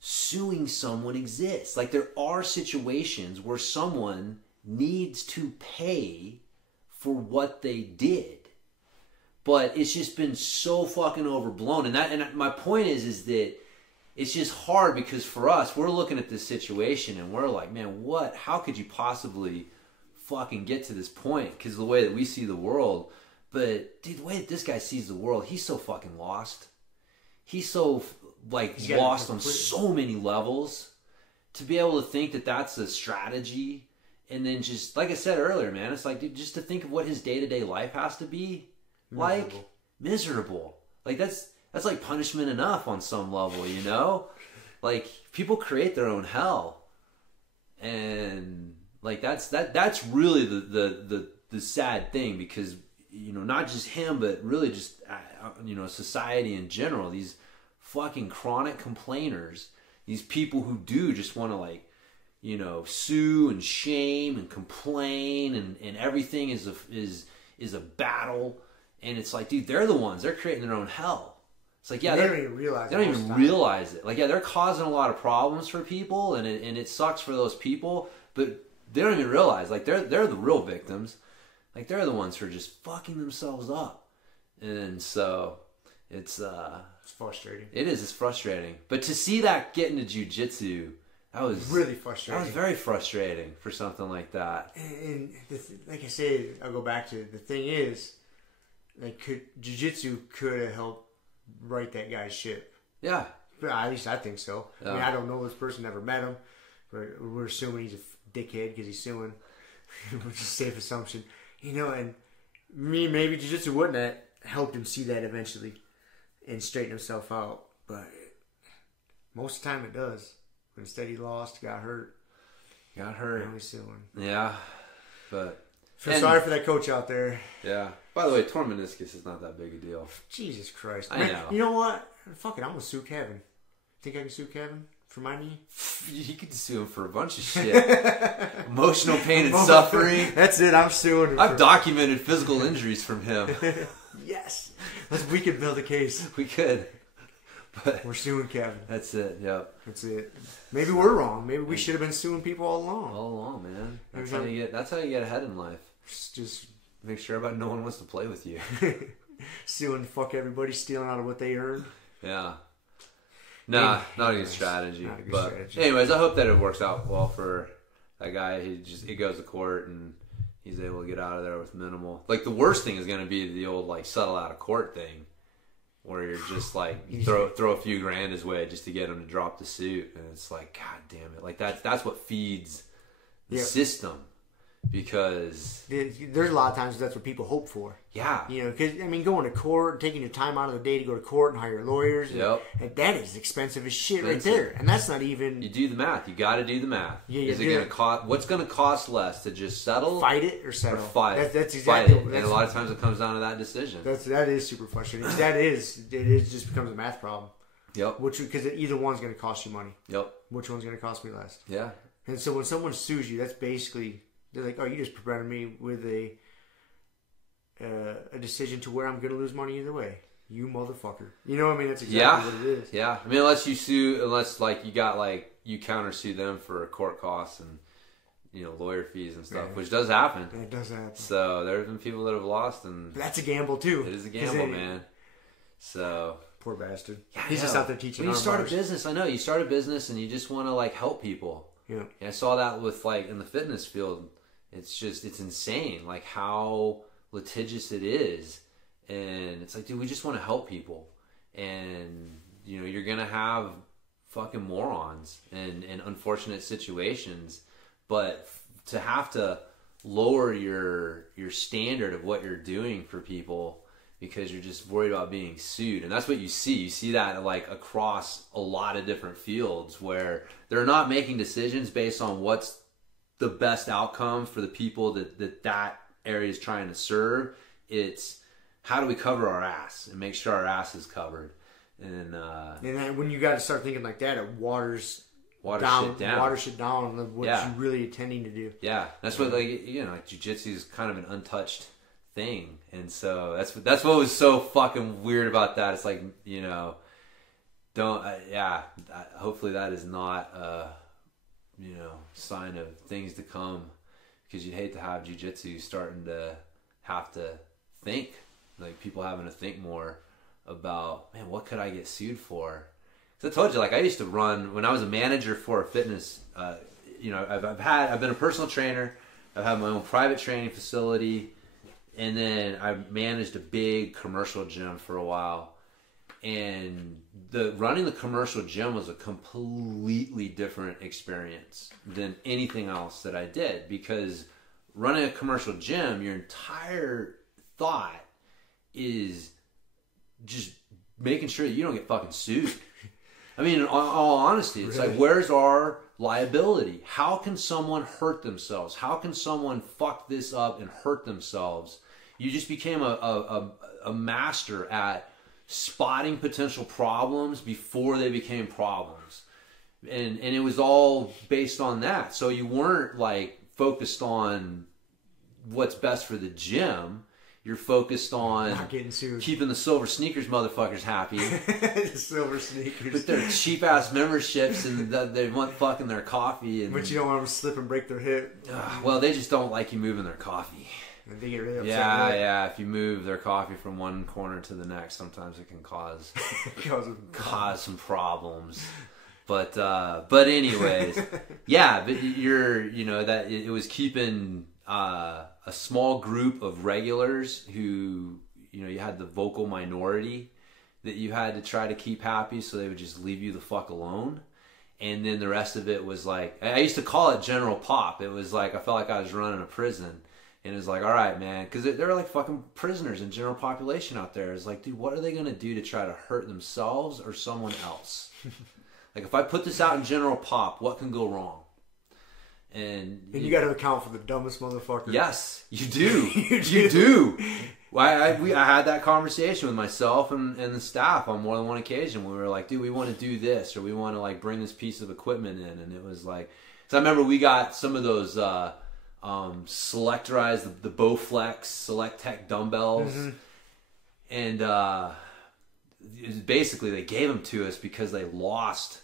suing someone exists. Like, there are situations where someone needs to pay for what they did. But it's just been so fucking overblown. And my point is that it's just hard because for us, we're looking at this situation and we're like, man, how could you possibly fucking get to this point? Because of the way that we see the world. But, dude, the way that this guy sees the world, he's so fucking lost. He's so, like, lost on so many levels. To be able to think that that's a strategy. And then just, like I said earlier, man, it's like, dude, just to think of what his day-to-day life has to be. Like, miserable. Like, that's like punishment enough on some level, you know? Like, people create their own hell. And, like, that's really the sad thing because, you know, not just him, but really just, you know, society in general. These fucking chronic complainers, these people who do just want to, like, you know, sue and shame and complain and everything is a battle. And it's like, dude, they're the ones. They're creating their own hell. It's like, yeah, they don't even realize it. They don't even realize it. Like, yeah, they're causing a lot of problems for people, and it sucks for those people, but they don't even realize, like, they're the real victims. Like, they're the ones who are just fucking themselves up. And so it's frustrating. It is. It's frustrating. But to see that get into jiu-jitsu, that was really frustrating. That was very frustrating for something like that. And like I said, I'll go back to the thing is, like, jiu-jitsu could have helped right that guy's ship. Yeah. But at least I think so. Yeah. I mean, I don't know this person, never met him, but we're assuming he's a dickhead because he's suing, which is a safe assumption. You know, and maybe jiu-jitsu wouldn't have helped him see that eventually and straighten himself out. But most of the time it does. But instead he lost, got hurt. Now he's suing. Yeah. But... sorry for that coach out there. Yeah. By the way, torn meniscus is not that big a deal. Jesus Christ. I know. You know what? Fuck it, I'm going to sue Kevin. Think I can sue Kevin for my knee? You could sue him for a bunch of shit. Emotional pain and suffering. That's it, I'm suing him. I've documented physical injuries from him. Yes. We could build a case. We could. But we're suing Kevin. That's it, yep. That's it. Maybe we're wrong. Maybe we should have been suing people all along. All along, man. That's how you get ahead in life. Just make sure about no one wants to play with you. Suing fuck everybody, stealing out of what they earned. Yeah. Nah, not a good strategy. Anyways, I hope that it works out well for that guy. He goes to court and he's able to get out of there with minimal. Like, the worst thing is going to be the old, like, settle out of court thing, where you're just like throw a few grand his way just to get him to drop the suit, and it's like, god damn it, like that's what feeds the system. Because there's a lot of times that's what people hope for. Yeah. You know, because, I mean, going to court, taking your time out of the day to go to court and hire lawyers. Yep. And that is expensive as shit right there. And that's not even... You do the math. You got to do the math. Yeah, is it going to cost... What's going to cost less, to just settle? Fight it or settle? Or fight. That's exactly... Fight it. And a lot of times it comes down to that decision. That is super frustrating. It just becomes a math problem. Yep. Because either one's going to cost you money. Yep. Which one's going to cost me less? Yeah. And so when someone sues you, that's basically... They're like, oh, you just prevented me with a decision to where I'm going to lose money either way. You motherfucker. You know what I mean? That's exactly what it is. Yeah. I mean, unless like you countersue them for court costs and, you know, lawyer fees and stuff, which does happen. It does happen. So there have been people that have lost, and but that's a gamble too. It is a gamble, man. So poor bastard. Yeah, he's just out there teaching. When you start a business, I know you start a business and you just want to like help people. Yeah. And I saw that with like in the fitness field. It's insane, like how litigious it is, and it's like, dude, we just want to help people, and you know, you're gonna have fucking morons and unfortunate situations, but to have to lower your standard of what you're doing for people because you're just worried about being sued, and that's what you see that like across a lot of different fields where they're not making decisions based on what's the best outcome for the people that area is trying to serve. It's how do we cover our ass and make sure our ass is covered. And then when you got to start thinking like that, it waters shit down on what you're really intending to do. Yeah, that's what, like, you know, like jiu-jitsu is kind of an untouched thing, and so that's what was so fucking weird about that. It's like, you know, hopefully that is not you know, sign of things to come, because you'd hate to have jiu-jitsu starting to have to think, like people having to think more about, man, what could I get sued for? Because I told you, like, I used to run when I was a manager for a fitness. You know, I've been a personal trainer. I've had my own private training facility, and then I managed a big commercial gym for a while. And running the commercial gym was a completely different experience than anything else that I did, because running a commercial gym, your entire thought is just making sure that you don't get fucking sued. I mean, in all honesty, it's like, where's our liability? How can someone hurt themselves? How can someone fuck this up and hurt themselves? You just became a master at spotting potential problems before they became problems, and it was all based on that. So you weren't like focused on what's best for the gym. You're focused on not getting sued. Keeping the silver sneakers motherfuckers happy. The silver sneakers. With their cheap-ass memberships, and they want fucking their coffee. And, but you don't want them to slip and break their hip. Well, they just don't like you moving their coffee. And they get really upset. Yeah. If you move their coffee from one corner to the next, sometimes it can cause some problems. But anyways, yeah. But that it was keeping a small group of regulars who you had the vocal minority that you had to try to keep happy, so they would just leave you the fuck alone. And then the rest of it was like, I used to call it general pop. It was like I felt like I was running a prison. And it was like, all right, man, because they're like fucking prisoners in general population out there. It's like, dude, what are they going to do to try to hurt themselves or someone else? Like, if I put this out in general pop, what can go wrong? And you got to account for the dumbest motherfucker. Yes, you do. You do. I had that conversation with myself and the staff on more than one occasion. We were like, dude, we want to do this, or we want to like bring this piece of equipment in. And it was like, so I remember we got some of those selectorized, the Bowflex Select Tech dumbbells. Mm-hmm. And basically they gave them to us because they lost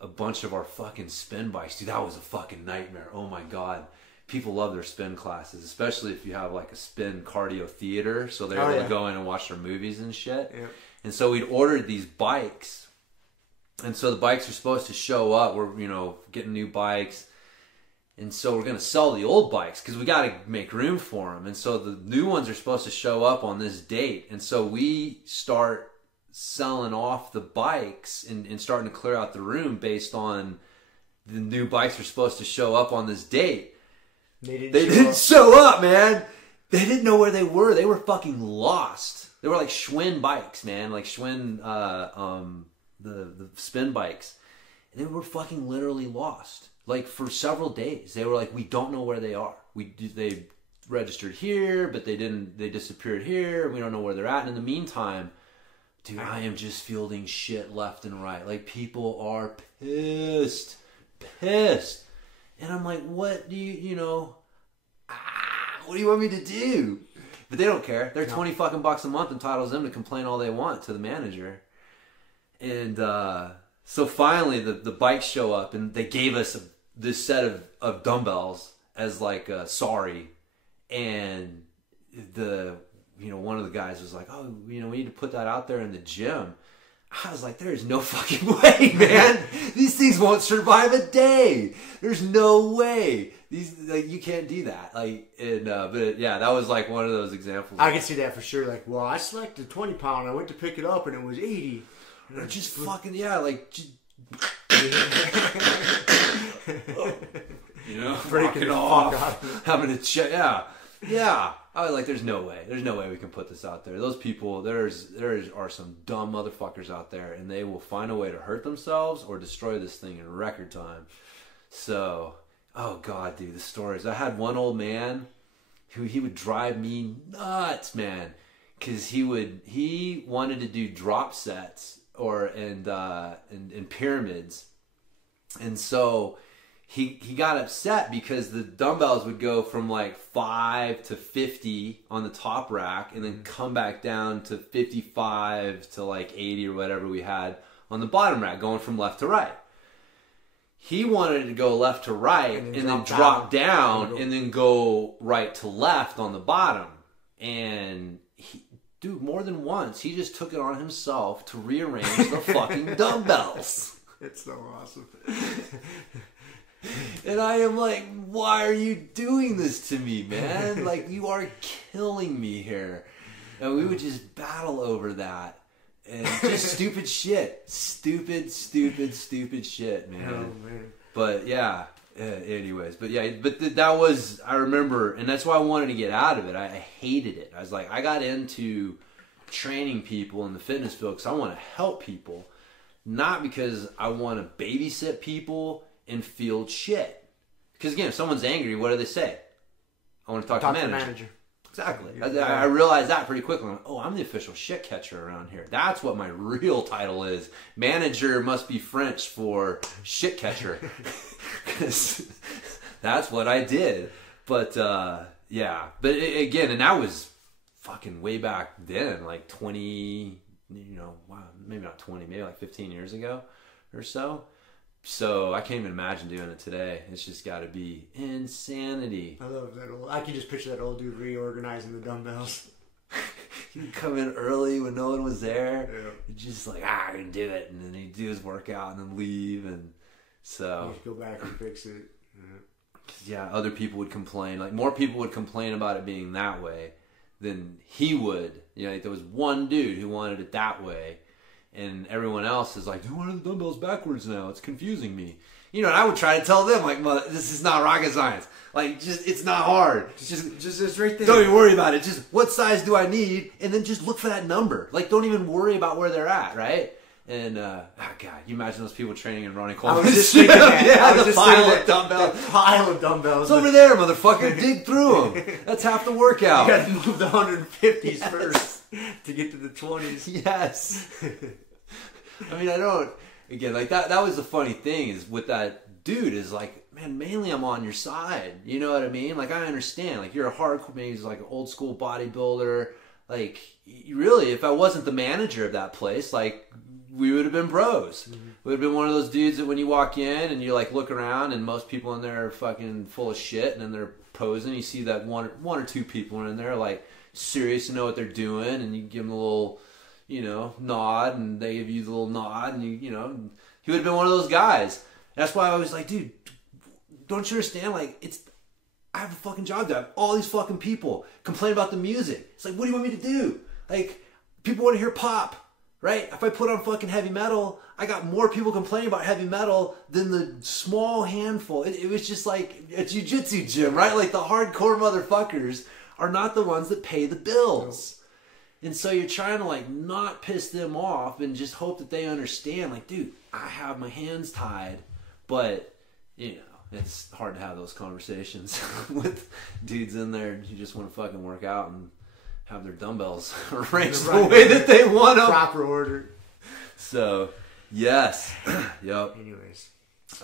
a bunch of our fucking spin bikes. Dude, that was a fucking nightmare. Oh my God. People love their spin classes, especially if you have like a spin cardio theater, so they're able to go in and watch their movies and shit. Yeah. And so we'd ordered these bikes, and so the bikes are supposed to show up. We're getting new bikes, and so we're gonna sell the old bikes because we got to make room for them. And so the new ones are supposed to show up on this date, and so we start selling off the bikes and starting to clear out the room based on the new bikes are supposed to show up on this date. They didn't show up, man. They didn't know where they were. They were fucking lost. They were like Schwinn bikes, man. Like Schwinn, the spin bikes. And they were fucking literally lost. Like for several days. They were like, we don't know where they are. They registered here, but they disappeared here. We don't know where they're at. And in the meantime, dude, I am just fielding shit left and right. Like people are pissed. And I'm like, what do what do you want me to do? But they don't care. They're $20 fucking bucks a month, entitles them to complain all they want to the manager. And so finally the bikes show up, and they gave us this set of dumbbells as like sorry. And one of the guys was like, oh, we need to put that out there in the gym. I was like, there's no fucking way, man. These things won't survive a day. There's no way. You can't do that. But that was like one of those examples. I can see that for sure. Like, well, I selected 20 pound. I went to pick it up and it was 80. Or just fucking, just breaking off, having a check. Yeah. I was like, there's no way we can put this out there. Those people, there are some dumb motherfuckers out there, and they will find a way to hurt themselves or destroy this thing in record time. So, oh God, dude, the stories. I had one old man who he would drive me nuts, man, because he wanted to do drop sets and pyramids, and so. He got upset because the dumbbells would go from like 5 to 50 on the top rack and then come back down to 55 to like 80 or whatever we had on the bottom rack, going from left to right. He wanted to go left to right and then drop down and then go right to left on the bottom. And dude, more than once, he just took it on himself to rearrange the fucking dumbbells. It's so awesome. And I am like, why are you doing this to me, man? Like, you are killing me here. And we would just battle over that. And just stupid shit. Stupid shit, man. Oh, man. But, yeah. Anyways. But, yeah. But that was, I remember, and that's why I wanted to get out of it. I hated it. I was like, I got into training people in the fitness field because I want to help people. Not because I want to babysit people and field shit. Because again, if someone's angry, what do they say? I want to talk to the manager. Exactly. I realized that pretty quickly. I'm like, oh, I'm the official shit catcher around here. That's what my real title is. Manager must be French for shit catcher. Because that's what I did. But, yeah. But again, and that was fucking way back then, like 20, wow, maybe not 20, maybe like 15 years ago or so. So I can't even imagine doing it today. It's just got to be insanity. I love that I can just picture that old dude reorganizing the dumbbells. He'd come in early when no one was there. Yeah. Just like, I can do it. And then he'd do his workout and then leave. And so... Just go back and fix it. Yeah, other people would complain. Like, more people would complain about it being that way than he would. Like, there was one dude who wanted it that way. And everyone else is like, dude, why are the dumbbells backwards now? It's confusing me. And I would try to tell them, like, this is not rocket science. Like, it's not hard. Just right there. Don't even worry about it. Just what size do I need? And then just look for that number. Like, don't even worry about where they're at, right? And, God, you imagine those people training in Ronnie Coleman's I was just thinking that. Yeah, the pile of dumbbells. The pile of dumbbells. It's over there, motherfucker. Dig through them. That's half the workout. You gotta move the 150s first to get to the 20s. Yes. I mean, I don't... Again, like, that was the funny thing is with that dude is like, man, mainly I'm on your side. You know what I mean? Like, I understand. Like, you're a hardcore... Maybe he's like an old school bodybuilder. Like, really, if I wasn't the manager of that place, like, we would have been bros. Mm-hmm. We would have been one of those dudes that when you walk in and you, like, look around and most people in there are fucking full of shit and then they're posing. You see that one or two people in there, like, serious and know what they're doing and you give them a little... nod, and they give you the little nod, and he would have been one of those guys. That's why I was like, dude, don't you understand? Like, I have a fucking job to have all these fucking people complain about the music. It's like, what do you want me to do? Like, people want to hear pop, right? If I put on fucking heavy metal, I got more people complaining about heavy metal than the small handful. It was just like a jiu-jitsu gym, right? Like, the hardcore motherfuckers are not the ones that pay the bills. And so you're trying to, like, not piss them off and just hope that they understand, like, dude, I have my hands tied. But, it's hard to have those conversations with dudes in there who just want to fucking work out and have their dumbbells arranged the way that they want them. Proper order. So, yes. Yep. Anyways.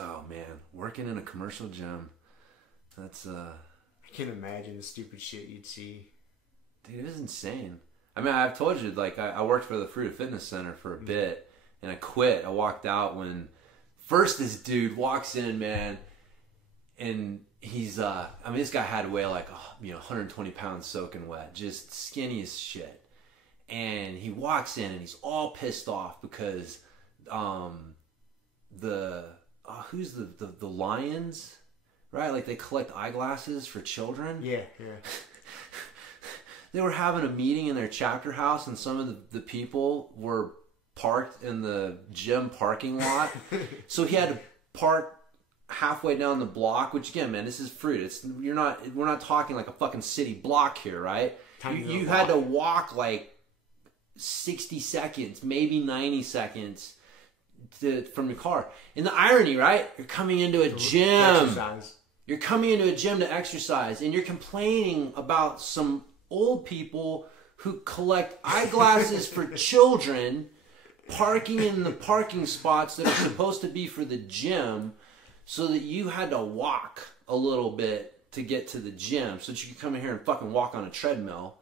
Oh, man. Working in a commercial gym. That's, I can't imagine the stupid shit you'd see. Dude, it was insane. I mean, I've told you, like, I worked for the Fruit of Fitness Center for a bit, and I quit. I walked out when first this dude walks in, man, and he's, this guy had to weigh like, 120 pounds soaking wet, just skinny as shit. And he walks in, and he's all pissed off because who's the Lions, right? Like, they collect eyeglasses for children. Yeah. They were having a meeting in their chapter house, and some of the people were parked in the gym parking lot. So he had to park halfway down the block. Which again, man, this is Fruit. We're not talking like a fucking city block here, right? You had to walk like 60 seconds, maybe 90 seconds from your car. And the irony, right? You're coming into a gym. Exercise. You're coming into a gym to exercise, and you're complaining about some old people who collect eyeglasses for children parking in the parking spots that are supposed to be for the gym so that you had to walk a little bit to get to the gym so that you could come in here and fucking walk on a treadmill.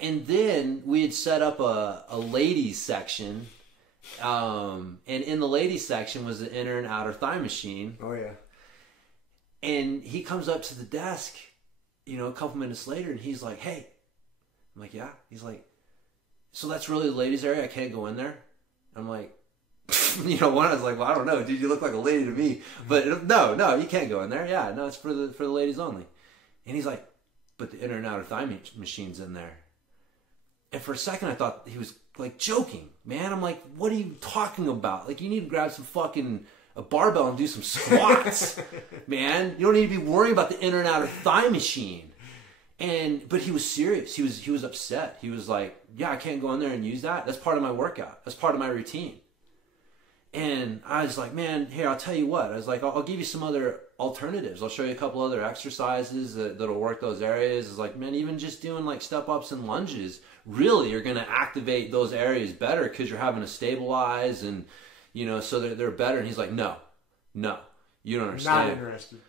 And then we had set up a ladies section, and in the ladies section was the inner and outer thigh machine. Oh, yeah. And he comes up to the desk, a couple minutes later, and he's like, hey. I'm like, yeah. He's like, so that's really the ladies area? I can't go in there? I'm like, I was like, well, I don't know. Dude, you look like a lady to me. But no, you can't go in there. Yeah, no, it's for the ladies only. And he's like, but the inner and outer thigh machine's in there. And for a second, I thought he was, like, joking. Man, I'm like, what are you talking about? Like, you need to grab some fucking... a barbell and do some squats, man. You don't need to be worrying about the inner and outer thigh machine. But he was serious. He was upset. He was like, yeah, I can't go in there and use that. That's part of my workout. That's part of my routine. And I was like, man, here, I'll tell you what. I was like, I'll give you some other alternatives. I'll show you a couple other exercises that'll work those areas. It's like, man, even just doing like step ups and lunges, really, you're going to activate those areas better because you're having to stabilize and, so they're better. And he's like, no, you don't understand. Not interested.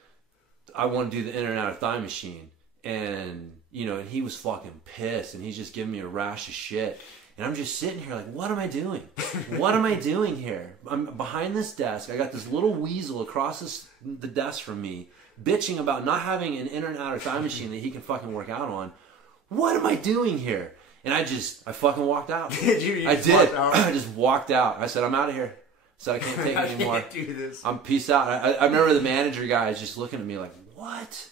I want to do the inner and outer thigh machine. And, you know, and he was fucking pissed, and he's just giving me a rash of shit. And I'm just sitting here like, what am I doing? What am I doing here? I'm behind this desk. I got this little weasel across the desk from me, bitching about not having an in and outer thigh machine that he can fucking work out on. What am I doing here? And I fucking walked out. Did you? I did. I just walked out. I said, I'm out of here. So I can't take it anymore. I can't do this. I'm peace out. I remember the manager guy is just looking at me like, what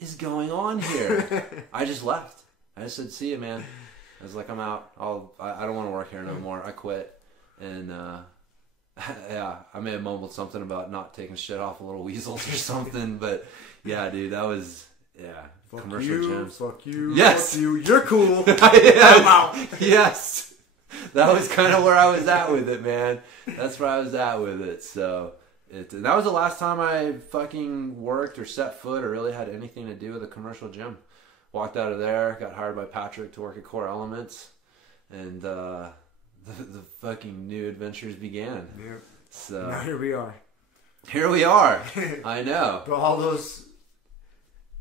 is going on here? I just left. I just said, see you, man. I was like, I'm out. I don't want to work here no more. I quit. And yeah, I may have mumbled something about not taking shit off of little weasels or something. But yeah, dude, that was Fuck commercial you, gyms. Fuck you. Yes, fuck you. You're cool. Yes. I'm out. Yes, that was kind of where I was at with it, man. That's where I was at with it. So that was the last time I fucking worked or set foot or really had anything to do with a commercial gym. Walked out of there, got hired by Patrick to work at Core Elements, and the fucking new adventures began. Yep. So now here we are. Here we are. I know. But all those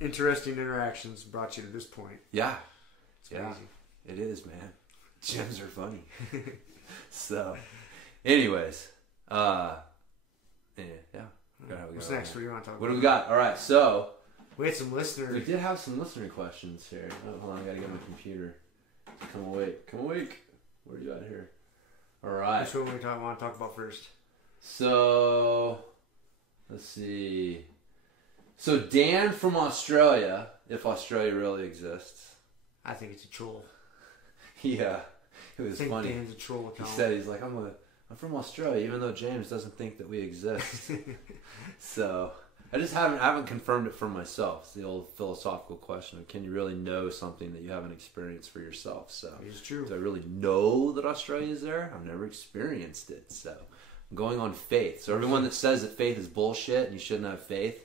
interesting interactions brought you to this point. Yeah. It's crazy. It is, man. Gyms are funny. So, anyways, yeah. What's next? What do you want to talk about? What do we got? All right, so we had some listeners. we did have some listener questions here. Oh, hold on, I gotta get my computer. Come awake. Where are you at here? All right. Which one we want to talk about first? So, let's see. So Dan from Australia, if Australia really exists. I think it's a troll. Yeah, it was I think funny. Dan's a troll account. He said he's like, I'm from Australia, even though James doesn't think that we exist. So I haven't confirmed it for myself. It's the old philosophical question of, can you really know something that you haven't experienced for yourself? So it's true. Do I really know that Australia is there? I've never experienced it. So I'm going on faith. So everyone that says that faith is bullshit and you shouldn't have faith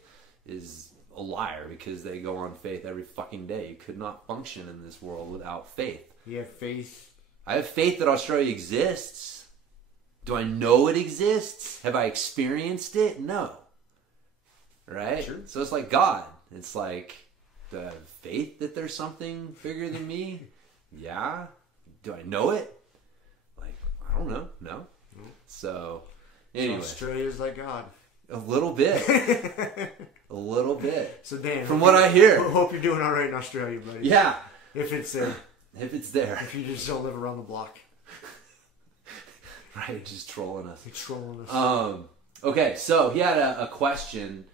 is a liar, because they go on faith every fucking day. You could not function in this world without faith. You have faith? I have faith that Australia exists. Do I know it exists? Have I experienced it? No. Right? Sure. So it's like God. It's like, do I have faith that there's something bigger than me? Yeah. Do I know it? Like, I don't know. No. So, anyway. So Australia's like God. A little bit. A little bit. So Dan, from what I hear. I hope you're doing all right in Australia, buddy. Yeah. If it's there. If it's there. If you just don't live around the block. Right, just trolling us. He's trolling us. Okay, so he had a question.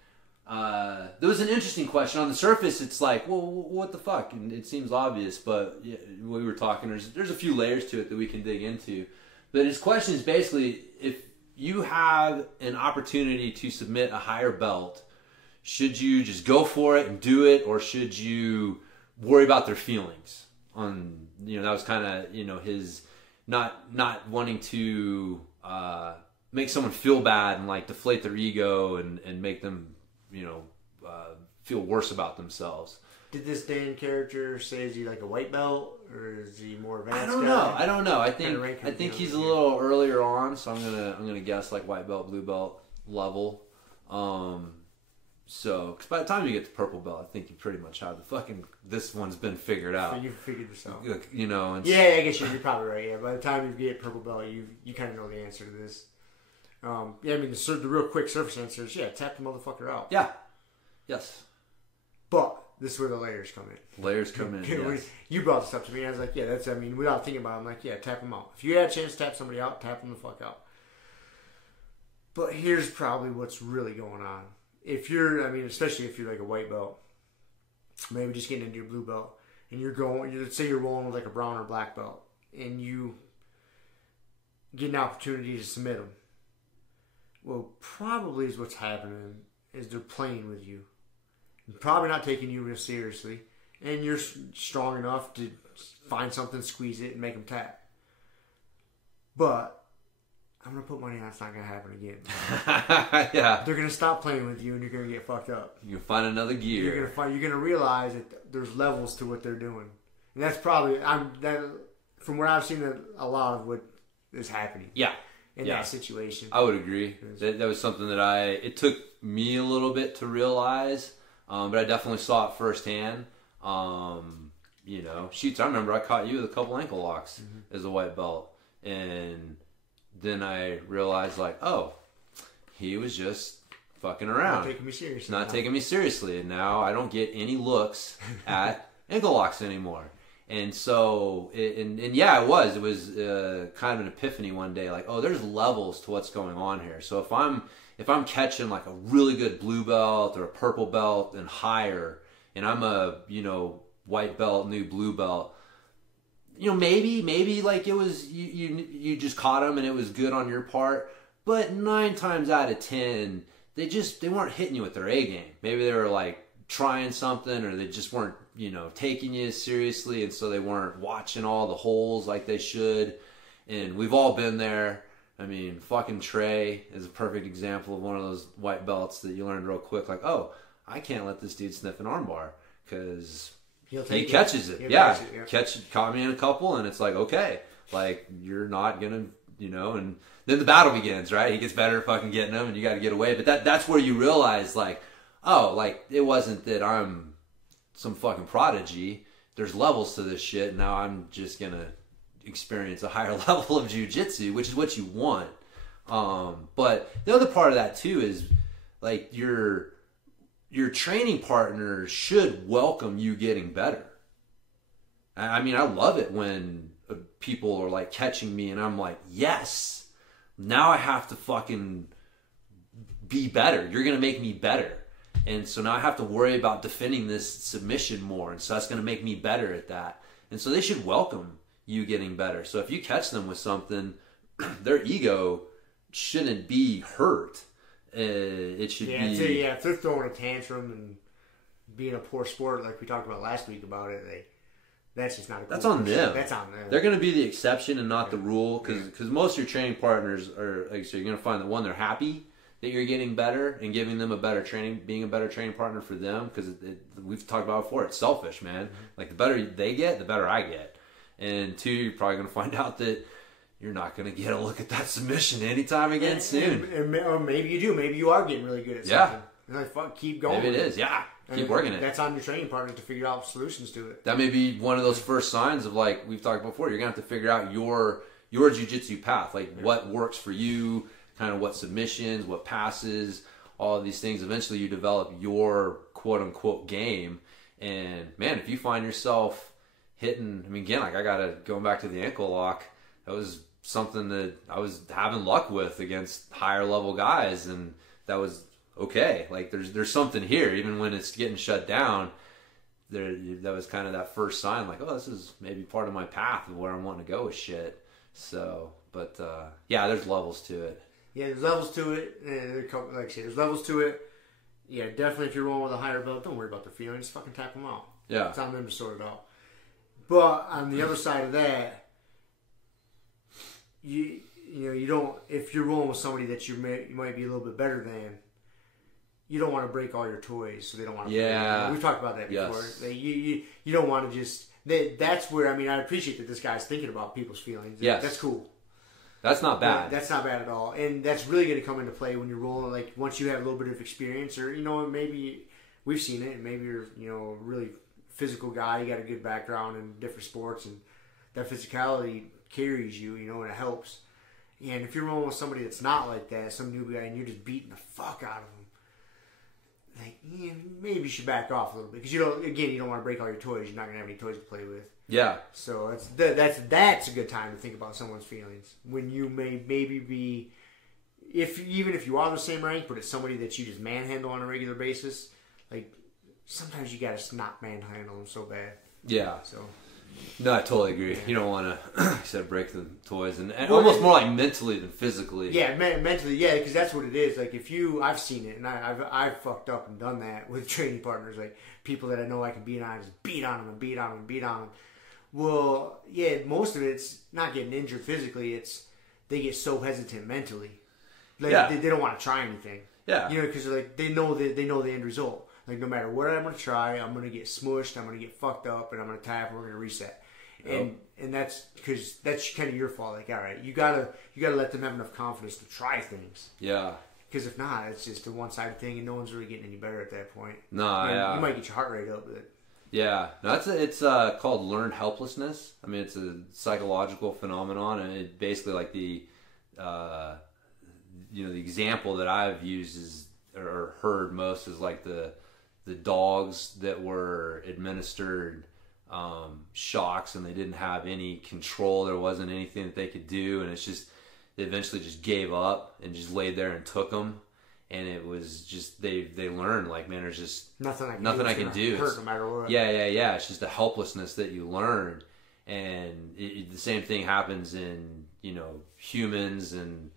There was an interesting question. On the surface, it's like, well, what the fuck? And it seems obvious, but we were talking, there's a few layers to it that we can dig into. But his question is basically, if you have an opportunity to submit a higher belt, should you just go for it and do it, or should you worry about their feelings? That was kind of, his not wanting to make someone feel bad and like deflate their ego and make them, feel worse about themselves. Did this Dan character say, is he like a white belt, or is he more advanced? I don't know. I think he's a little earlier on, so I'm gonna guess like white belt, blue belt level. So, because by the time you get to purple belt, I think you pretty much have this one's been figured out. So you figured this out. And yeah, I guess you're probably right. Yeah, by the time you get purple belt, you kind of know the answer to this. The real quick surface answer is, tap the motherfucker out. Yeah. Yes. But this is where the layers come in. Layers come in, yes. You brought this up to me, and I was like, without thinking about it, I'm like, tap them out. If you had a chance to tap somebody out, tap them the fuck out. But here's probably what's really going on. Especially if you're like a white belt, maybe just getting into your blue belt, and let's say you're rolling with like a brown or black belt, and you get an opportunity to submit them. Well, probably is what's happening is they're playing with you. Probably not taking you real seriously, and you're strong enough to find something, squeeze it, and make them tap. But I'm going to put money on it's not going to happen again. Yeah. They're going to stop playing with you, and you're going to get fucked up. You're going to find another gear. You're going to realize that there's levels to what they're doing. And that's probably, from what I've seen, a lot of what is happening. Yeah. In that situation. I would agree. That was something that it took me a little bit to realize, but I definitely saw it firsthand. You know, shoots, I remember I caught you with a couple ankle locks as a white belt. And then I realized, like, oh, he was just fucking around. Not taking me seriously. And now I don't get any looks at ankle locks anymore. And so, yeah, it was kind of an epiphany one day. Like, oh, there's levels to what's going on here. So if I'm catching like a really good blue belt or a purple belt and higher, and I'm a, you know, white belt, new blue belt, you know, maybe like it was, you just caught them and it was good on your part. But 9 times out of 10, they weren't hitting you with their A game. Maybe they were like trying something, or they just weren't, you know, taking you seriously, and so they weren't watching all the holes like they should. And we've all been there. I mean, fucking Trey is a perfect example of one of those white belts that you learned real quick. Like, oh, I can't let this dude sniff an armbar because he catches it. Yeah, caught me in a couple, and it's like, okay, like, you're not gonna, you know. And then the battle begins, right? He gets better at fucking getting them, and you got to get away. But that's where you realize, like, oh, like, it wasn't that I'm some fucking prodigy. There's levels to this shit. Now I'm just gonna experience a higher level of jiu-jitsu, which is what you want. But the other part of that too is, like, your training partner should welcome you getting better. I mean, I love it when people are like catching me and I'm like, yes, now I have to fucking be better. You're gonna make me better. And so now I have to worry about defending this submission more. And so that's going to make me better at that. And so they should welcome you getting better. So if you catch them with something, their ego shouldn't be hurt. It should be... if they're throwing a tantrum and being a poor sport, like we talked about last week about it, that's just not a cool That's on them. That's on them. They're going to be the exception and not the rule. Because most of your training partners are... Like, so you're going to find that, one, they're happy that you're getting better and giving them a better training, being a better training partner for them, because we've talked about it before, it's selfish, man. Like, the better they get, the better I get. And 2, you're probably going to find out that you're not going to get a look at that submission anytime again soon. Or maybe you do. Maybe you are getting really good at something. And like, fuck, keep going. Maybe it is, keep working it. That's on your training partner to figure out solutions to it. That may be one of those first signs of, like we've talked before, you're going to have to figure out your jiu-jitsu path, like what works for you, kind of what submissions, what passes, all of these things. Eventually you develop your quote-unquote game. And, man, if you find yourself hitting, I mean, again, like, going back to the ankle lock, that was something that I was having luck with against higher level guys, and that was okay. Like, there's something here, even when it's getting shut down. That was kind of that first sign, like, oh, this is maybe part of my path of where I'm wanting to go with shit. So, but, yeah, there's levels to it. Yeah, there's levels to it. And like I said, there's levels to it. Yeah, definitely if you're rolling with a higher belt, don't worry about the feelings. Just fucking tap them out. Yeah. It's on them to sort it out. But on the other side of that, you don't, if you're rolling with somebody that you might be a little bit better than, you don't want to break all your toys, so they don't want to. Yeah. We've talked about that before. Yes. You don't want to just. That's where, I mean, I appreciate that this guy's thinking about people's feelings. Yes. That's cool. That's not bad. That's not bad at all. And that's really going to come into play when you're rolling, like, once you have a little bit of experience, or, maybe we've seen it, and maybe you're, a really physical guy, you got a good background in different sports, and that physicality carries you, and it helps. And if you're rolling with somebody that's not like that, some new guy, and you're just beating the fuck out of them, like, maybe you should back off a little bit, because you don't want to break all your toys. You're not going to have any toys to play with. Yeah. So that's a good time to think about someone's feelings, when you may maybe be, even if you are the same rank, but it's somebody that you just manhandle on a regular basis. Like, sometimes you gotta not manhandle them so bad. Yeah. So. No, I totally agree. Yeah. You don't want to, like you said, break the toys, and almost more like mentally than physically. Yeah, mentally, yeah, because that's what it is. Like, I've seen it, and I've fucked up and done that with training partners, like people that I know I can beat on, just beat on them and beat on them and beat on them. Well, yeah, most of it's not getting injured physically. It's they get so hesitant mentally, like they don't want to try anything. Yeah, because like they know the end result. Like, no matter what I'm going to try, I'm going to get smushed, I'm going to get fucked up, and I'm going to tap, and we're going to reset. And that's because that's kind of your fault. Like, all right, you gotta let them have enough confidence to try things. Yeah. Because if not, it's just a one-sided thing, and no one's really getting any better at that point. No, You might get your heart rate up, but Yeah, no, it's called learned helplessness. I mean, it's a psychological phenomenon, and it basically like the the example that I've used is or heard most is like the dogs that were administered shocks and they didn't have any control. There wasn't anything that they could do, and it's just they eventually just gave up and just laid there and took them. And it was just they learned like, man, there's just nothing I can do. Hurt no matter what. Yeah. It's just the helplessness that you learn, and the same thing happens in humans and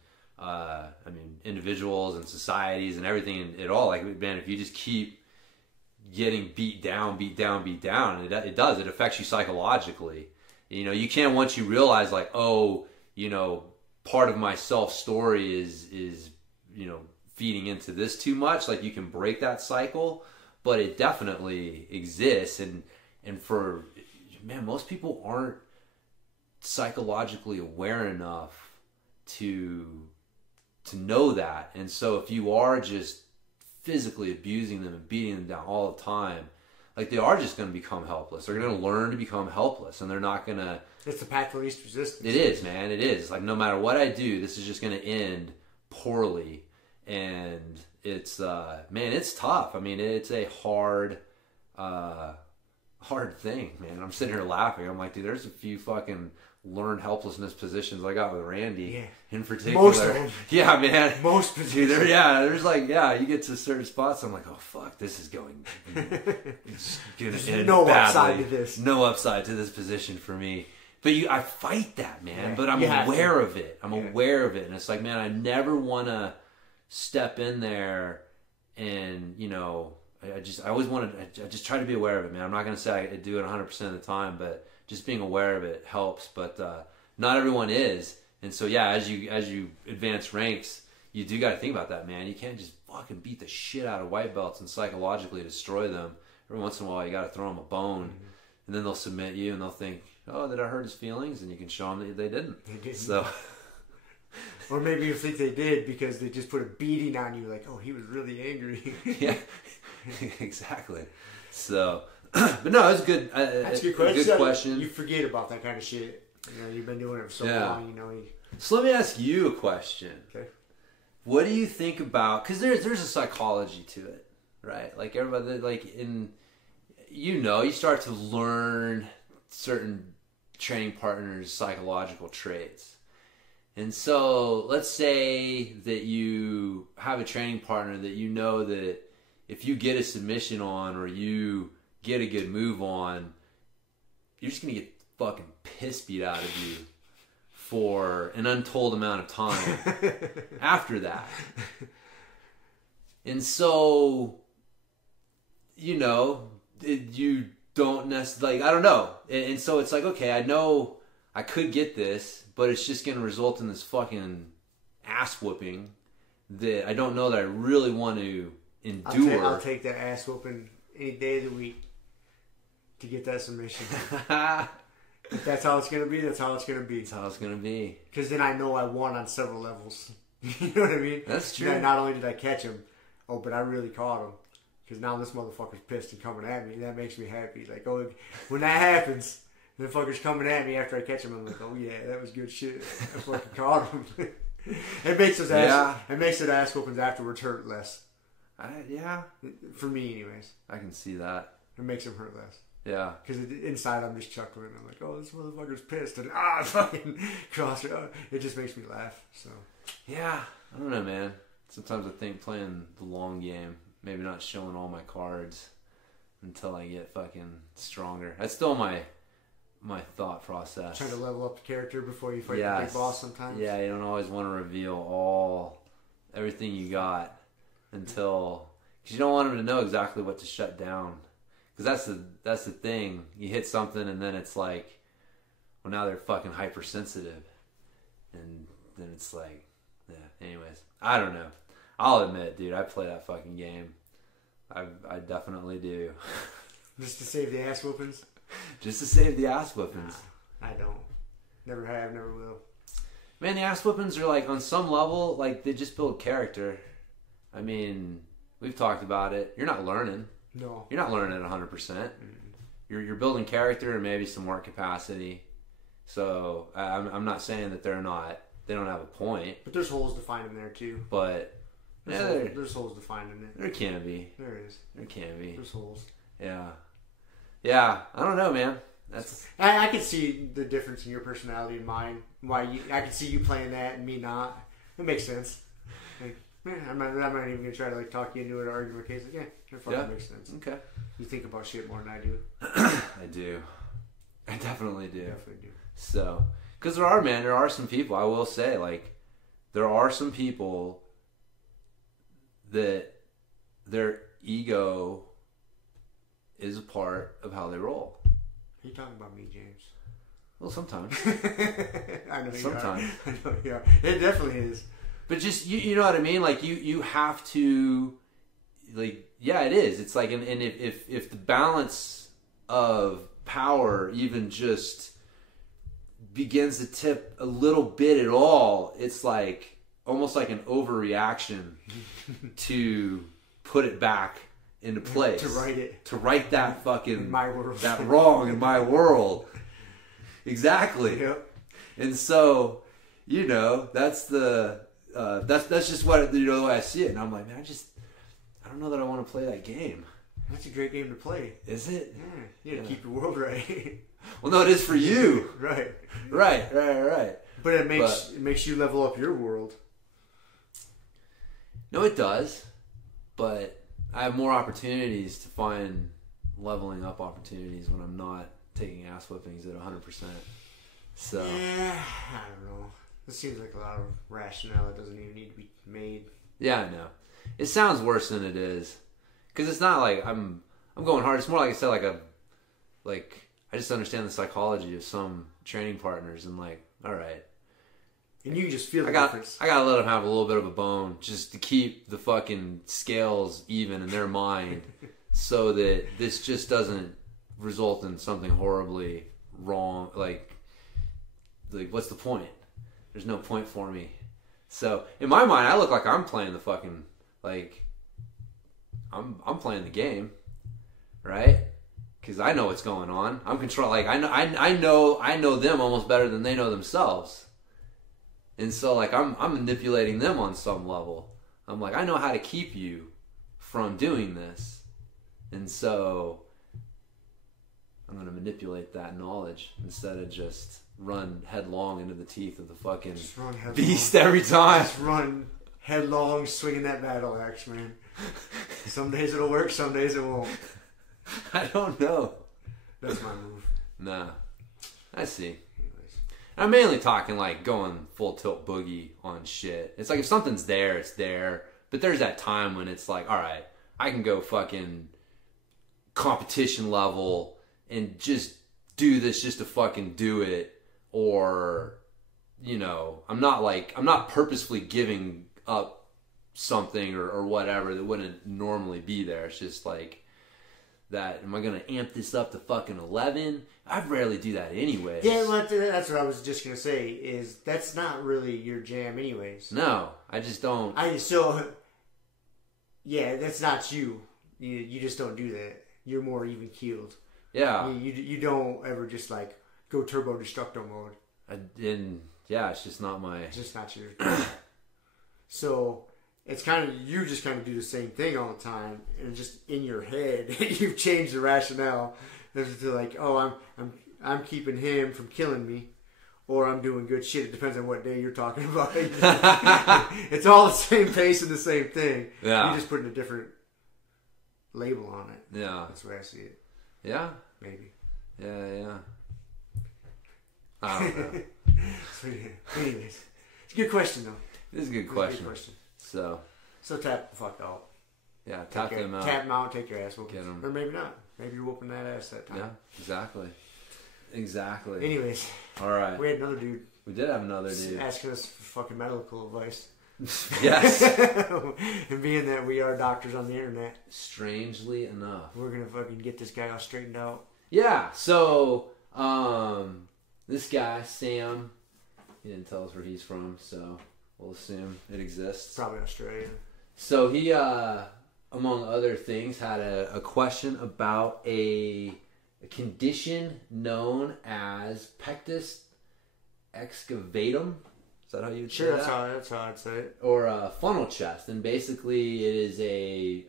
individuals and societies and everything and it all. Like, man, if you just keep getting beat down, it does. It affects you psychologically. You can't, once you realize like, part of my self story is feeding into this too much, like you can break that cycle, but it definitely exists. And for, man, most people aren't psychologically aware enough to know that. And so if you are just physically abusing them and beating them down all the time, like, they are just going to become helpless. They're going to learn to become helpless, and they're not going to... It's the path of least resistance. It is, man. It is. Like, no matter what I do, this is just going to end poorly. And it's, man, it's tough. I mean, it's a hard thing, man. I'm sitting here laughing. I'm like, dude, there's a few fucking learned helplessness positions I got with Randy in particular. Most of them. Yeah, man. Most positions. Dude, there's like, you get to certain spots, I'm like, oh, fuck, this is going... It's gonna end no badly. upside to this. No upside to this position for me. But I fight that, man. Yeah, but I'm aware of it. I'm aware of it. And it's like, man, I never want to step in there and, I just try to be aware of it, man. I'm not going to say I do it 100% of the time, but just being aware of it helps. But not everyone is. And so, as you advance ranks, you do got to think about that, man. You can't just fucking beat the shit out of white belts and psychologically destroy them. Every once in a while, you got to throw them a bone, and then they'll submit you, and they'll think, oh, did I hurt his feelings? And you can show them that they didn't. So... Or maybe you think they did because they just put a beating on you, like, oh, he was really angry. Yeah, exactly. So, but no, it was good. That's a good question. Good question. You forget about that kind of shit. You've been doing it for so long. So let me ask you a question. Okay. What do you think about? Because there's a psychology to it, right? Like everybody, like you start to learn certain training partners' psychological traits. And so let's say that you have a training partner that you know that if you get a submission on or you get a good move on, you're just going to get fucking piss beat out of you for an untold amount of time after that. And so, you don't necessarily, I don't know. And so it's like, okay, I know I could get this, but it's just going to result in this fucking ass whooping that I don't know that I really want to endure. I'll take that ass whooping any day of the week to get that submission. If that's how it's going to be, that's how it's going to be. That's how it's going to be. Because then I know I won on several levels. You know what I mean? That's true. Not only did I catch him, but I really caught him. Because now this motherfucker's pissed and coming at me. That makes me happy. Like, when that happens... The fucker's coming at me after I catch him. I'm like, oh yeah, that was good shit. I fucking caught him. It makes those ass whoopings afterwards hurt less. For me, anyways. I can see that. It makes them hurt less. Yeah. Because inside I'm just chuckling. I'm like, oh, this motherfucker's pissed, and fucking cross it. It just makes me laugh. So. Yeah, I don't know, man. Sometimes I think playing the long game, maybe not showing all my cards until I get fucking stronger. That's still my thought process. Trying to level up the character before you fight the big boss sometimes. Yeah, you don't always want to reveal everything you got because you don't want them to know exactly what to shut down. Because that's the thing. You hit something and then it's like, well, now they're fucking hypersensitive, and then it's like, yeah. Anyways, I don't know. I'll admit, dude, I play that fucking game. I definitely do. Just to save the ass whoopings. Just to save the ass whoopings. Nah, I don't. Never have, never will. Man, the ass whoopings are like, on some level, like, they just build character. I mean, we've talked about it. You're not learning. No. You're not learning at 100%. you're building character and maybe some work capacity. So I'm not saying that they don't have a point. But there's holes to find in there too. But there's holes to find in it. There can be. There is. There can be. There's holes. Yeah. Yeah. I don't know, man. I can see the difference in your personality and mine. I can see you playing that and me not. It makes sense. Like, I'm not even gonna try to like talk you into it or argue my case. Like, it fucking makes sense. Okay. You think about shit more than I do. I do. I definitely do. Definitely do. So, because there are some people. I will say, like, there are some people that their ego is a part of how they roll. Are you talking about me, James? Well, sometimes. I know sometimes. You are. I know you are. It definitely is. But just, you know what I mean? Like, you have to, like, yeah, it is. It's like, and if the balance of power even just begins to tip a little bit at all, it's like, almost like an overreaction to put it back into place. To right that fucking, in my world. That wrong in my world. Exactly. Yep. And so, you know, that's just what, you know, the way I see it. And I'm like, man, I don't know that I want to play that game. That's a great game to play. Is it? Yeah. You gotta keep your world right. Well, no, it is for you. Right. But it makes you level up your world. No, it does. But I have more opportunities to find leveling up opportunities when I'm not taking ass whippings at 100%. So yeah, I don't know. This seems like a lot of rationale that doesn't even need to be made. Yeah, I know. It sounds worse than it is. Because it's not like I'm going hard. It's more like I said, I just understand the psychology of some training partners and like, all right. And you just feel the difference. I gotta let them have a little bit of a bone just to keep the fucking scales even in their mind so that this just doesn't result in something horribly wrong. Like what's the point? There's no point for me. So in my mind, I look like I'm playing the fucking, like, I'm playing the game, right? Because I know what's going on. I'm control. Like I know them almost better than they know themselves. And so like I'm manipulating them on some level. I'm like, I know how to keep you from doing this, and so I'm going to manipulate that knowledge instead of just run headlong into the teeth of the fucking beast every time. Just run headlong, swinging that battle axe, man. Some days it'll work, some days it won't. I don't know. That's my move. Nah. I see. Anyways. I'm mainly talking like going full tilt boogie on shit. It's like if something's there, it's there. But there's that time when it's like, alright, I can go fucking competition level and just do this just to fucking do it. Or, you know, I'm not purposefully giving up something or whatever that wouldn't normally be there. It's just like that. Am I going to amp this up to fucking 11? I rarely do that anyways. Yeah, well, that's what I was just going to say, is that's not really your jam anyways. No, I just don't. Yeah, that's not you. You just don't do that. You're more even keeled. Yeah. You don't ever just like go turbo destructo mode. It's just not my... It's just not your... So, it's kind of... You just kind of do the same thing all the time. And just in your head, you've changed the rationale. It's like, oh, I'm keeping him from killing me. Or I'm doing good shit. It depends on what day you're talking about. It's all the same pace and the same thing. Yeah. You're just putting a different label on it. Yeah. That's the way I see it. Yeah? Maybe. Yeah. I don't know. Anyways, it's a good question though. This is a good question. So tap the fuck out. Yeah, tap them out. Tap them out, take your ass whooping. Get them. Or maybe not. Maybe you're whooping that ass that time. Yeah, exactly. Anyways. Alright. We had another dude. We did have another dude. Asking us for fucking medical advice. Yes. And being that we are doctors on the internet. Strangely enough. We're going to fucking get this guy all straightened out. Yeah, so, this guy, Sam, he didn't tell us where he's from, so we'll assume it exists. Probably Australia. So he, among other things, had a question about a a condition known as pectus excavatum. Is that how you would say that? That's how I'd say it. Or a funnel chest, and basically it is a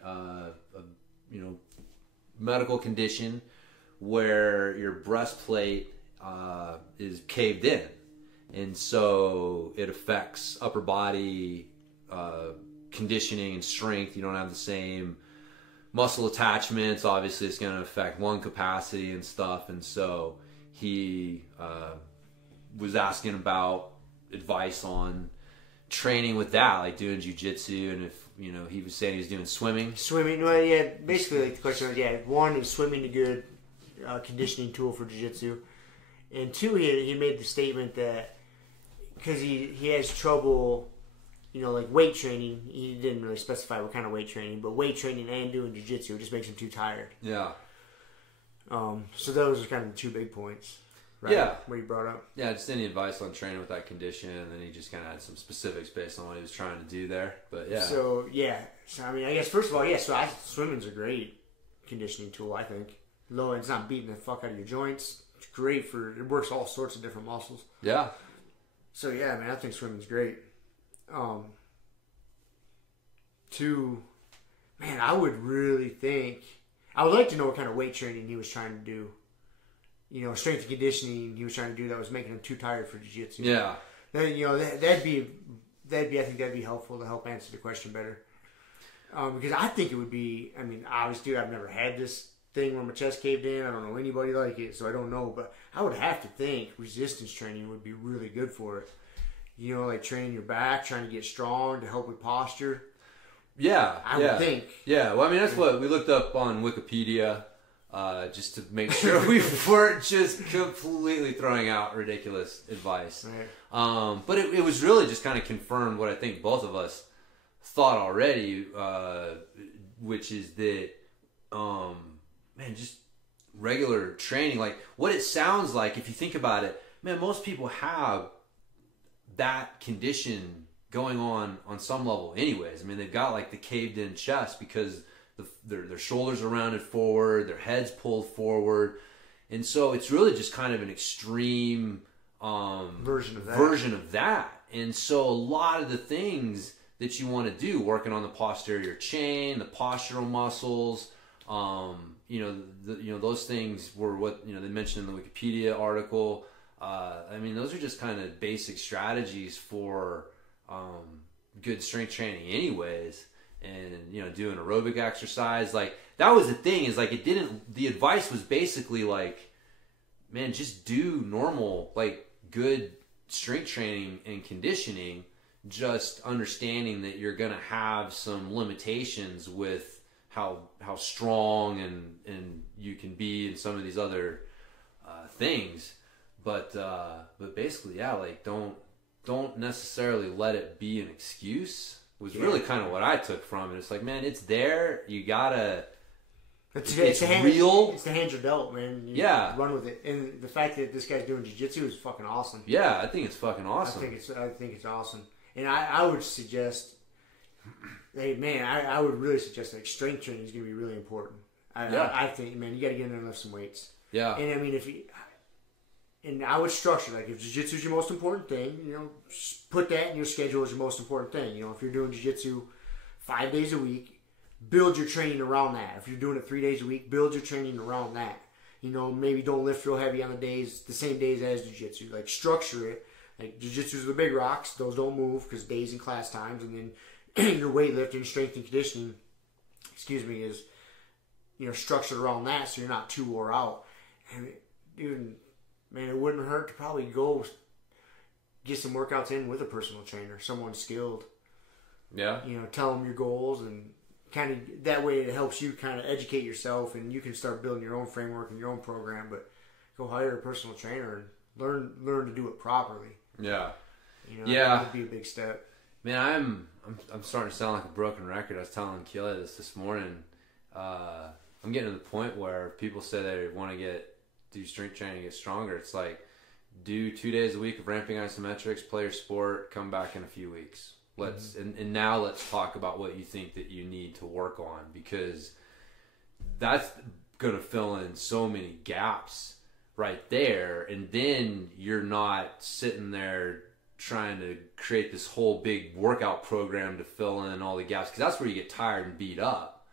medical condition where your breastplate is caved in, and so it affects upper body conditioning and strength. You don't have the same muscle attachments. Obviously, it's going to affect lung capacity and stuff, and so he was asking about advice on training with that, like doing jiu-jitsu, and if he was saying he was doing swimming. Well, yeah, basically, like the question was, one, is swimming a good conditioning tool for jiu-jitsu, and two, he made the statement that because he has trouble, like weight training. He didn't really specify what kind of weight training, but weight training and doing jiu-jitsu just makes him too tired. Yeah. So those are kind of the two big points. Right? Yeah. What you brought up. Yeah, just any advice on training with that condition, and then he just kind of had some specifics based on what he was trying to do there. But yeah. So I mean, I guess first of all, swimming's a great conditioning tool. I think, though it's not beating the fuck out of your joints. It's great it works all sorts of different muscles. Yeah. So yeah, man, I think swimming's great. Two, man, I would like to know what kind of weight training he was trying to do. Strength and conditioning he was trying to do that was making him too tired for jiu-jitsu. Yeah. Then, that'd be I think that'd be helpful to help answer the question better. Because I think it would be, I mean, obviously I've never had this thing where my chest caved in. I don't know anybody like it, so I don't know. But I would have to think resistance training would be really good for it. Like training your back, trying to get strong to help with posture. Yeah. I would think. Yeah, well, I mean, that's what we looked up on Wikipedia. Just to make sure we weren't just completely throwing out ridiculous advice. Right. But it was really just kind of confirmed what I think both of us thought already, which is that, just regular training, like what it sounds like, if you think about it, man, most people have that condition going on some level anyways. I mean, they've got like the caved in chest because their shoulders are rounded forward, their head's pulled forward, and so it's really just kind of an extreme version of that. And so a lot of the things that you want to do, working on the posterior chain, the postural muscles, those things were what they mentioned in the Wikipedia article. I mean, those are just kind of basic strategies for good strength training anyways. And doing aerobic exercise, like that was the thing, is like the advice was basically like, man, just do normal, like good strength training and conditioning, just understanding that you're gonna have some limitations with how strong and you can be in some of these other things, but basically, yeah, like don't necessarily let it be an excuse. Was really kind of what I took from it. It's like, man, it's there. You gotta. It's real. It's the hands you're dealt, man. You run with it. And the fact that this guy's doing jiu-jitsu is fucking awesome. Yeah, I think it's fucking awesome. I think it's awesome. And I would suggest, hey man, I would really suggest like strength training is gonna be really important. I think, man, you got to get in there and lift some weights. Yeah. And I mean, and I would structure, like, if jiu-jitsu is your most important thing, put that in your schedule as your most important thing. If you're doing jiu-jitsu 5 days a week, build your training around that. If you're doing it 3 days a week, build your training around that. Maybe don't lift real heavy on the same days as jiu-jitsu. Like, structure it. Like, jiu-jitsu is the big rocks. Those don't move because days and class times. And then your weightlifting, strength and conditioning, is, structured around that so you're not too wore out. And, dude, man, it wouldn't hurt to probably go get some workouts in with a personal trainer, someone skilled. Yeah. Tell them your goals, and kind of that way it helps you kind of educate yourself, and you can start building your own framework and your own program. But go hire a personal trainer and learn to do it properly. Yeah. That would be a big step. Man, I'm starting to sound like a broken record. I was telling Keela this morning. I'm getting to the point where people say they want to do strength training, get stronger. It's like, do 2 days a week of ramping isometrics, play your sport, come back in a few weeks. And now let's talk about what you think that you need to work on, because that's going to fill in so many gaps right there. And then you're not sitting there trying to create this whole big workout program to fill in all the gaps. Because that's where you get tired and beat up,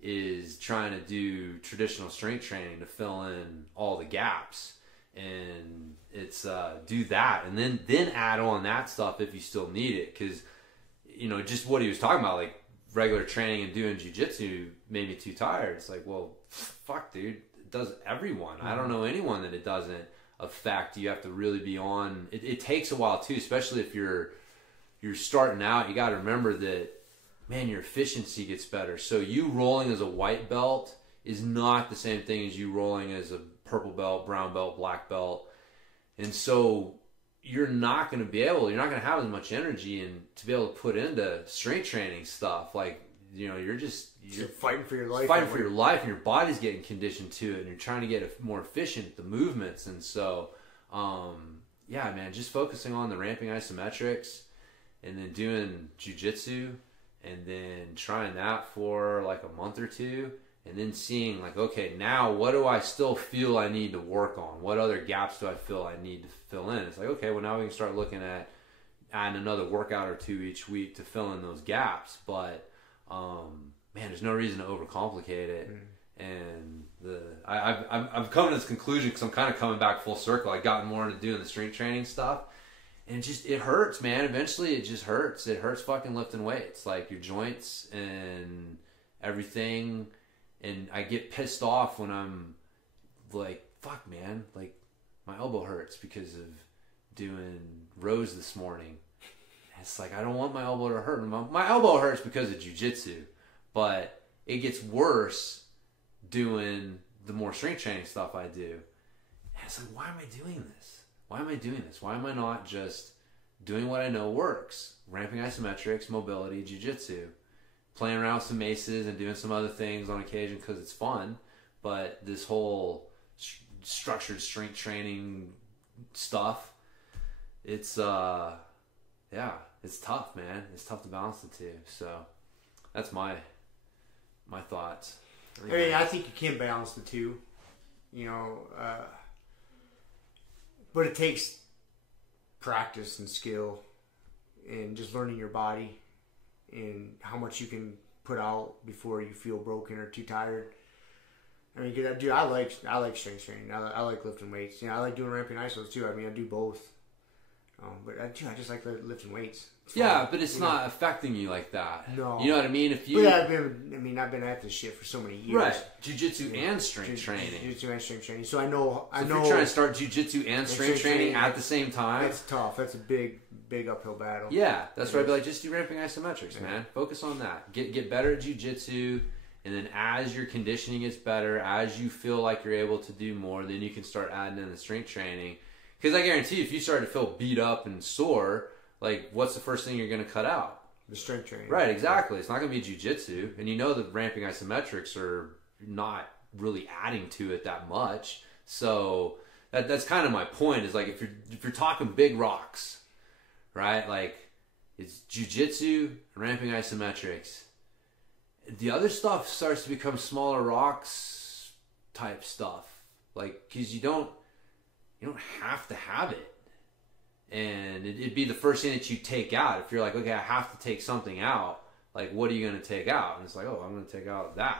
is trying to do traditional strength training to fill in all the gaps. And it's do that and then add on that stuff if you still need it. Because, you know, just what he was talking about, like regular training and doing jiu-jitsu made me too tired. It's like, well, fuck, dude, it does everyone. I don't know anyone that it doesn't affect. You have to really be on. It takes a while too, especially if you're starting out. You got to remember that, man, your efficiency gets better. So you rolling as a white belt is not the same thing as you rolling as a purple belt, brown belt, black belt. And so you're not going to have as much energy and to be able to put into strength training stuff. Like, you know, you're fighting for your life. Fighting for your life, and your body's getting conditioned to it, and you're trying to get more efficient at the movements. And so, yeah, man, just focusing on the ramping isometrics and then doing jiu-jitsu and then trying that for like a month or two. And then seeing like, okay, now what do I still feel I need to work on? What other gaps do I feel I need to fill in? It's like, okay, well now we can start looking at adding another workout or two each week to fill in those gaps. But, man, there's no reason to overcomplicate it. And I've come to this conclusion because I'm kind of coming back full circle. I got more into doing the strength training stuff. And it hurts, man. Eventually it just hurts. It hurts fucking lifting weights. Like your joints and everything. And I get pissed off when I'm like, fuck, man, like my elbow hurts because of doing rows this morning. And it's like, I don't want my elbow to hurt. My elbow hurts because of jiu-jitsu, but it gets worse doing the more strength training stuff I do. And it's like, why am I doing this? Why am I doing this? Why am I not just doing what I know works? Ramping isometrics, mobility, jiu-jitsu. Playing around with some maces and doing some other things on occasion because it's fun. But this whole structured strength training stuff, it's tough, man. It's tough to balance the two. So that's my thoughts. I mean, I think you can balance the two, you know, but it takes practice and skill and just learning your body and how much you can put out before you feel broken or too tired. I mean, dude, I like strength training. I like lifting weights. You know, I like doing ramping isos too. I mean, I do both. But I just like lifting weights. Yeah, but it's not affecting you like that. No. You know what I mean? But I've been at this shit for so many years. Right. Jiu-jitsu and strength training. Jiu-jitsu and strength training. So I know. If you're trying to start jiu-jitsu and strength training at the same time. That's tough. That's a big uphill battle. Yeah. That's why I'd be like, just do ramping isometrics, man. Focus on that. Get better at jiu-jitsu. And then as your conditioning gets better, as you feel like you're able to do more, then you can start adding in the strength training. Because I guarantee you, if you start to feel beat up and sore, like, what's the first thing you're going to cut out? The strength training. Right, exactly. It's not going to be jiu-jitsu. And you know the ramping isometrics are not really adding to it that much. So that's kind of my point, is like, if you're talking big rocks, right? Like, it's jiu-jitsu, ramping isometrics. The other stuff starts to become smaller rocks type stuff. Like, because you don't have to have it. And it'd be the first thing that you take out. If you're like, okay, I have to take something out, like, what are you going to take out? And it's like, oh, I'm going to take out that.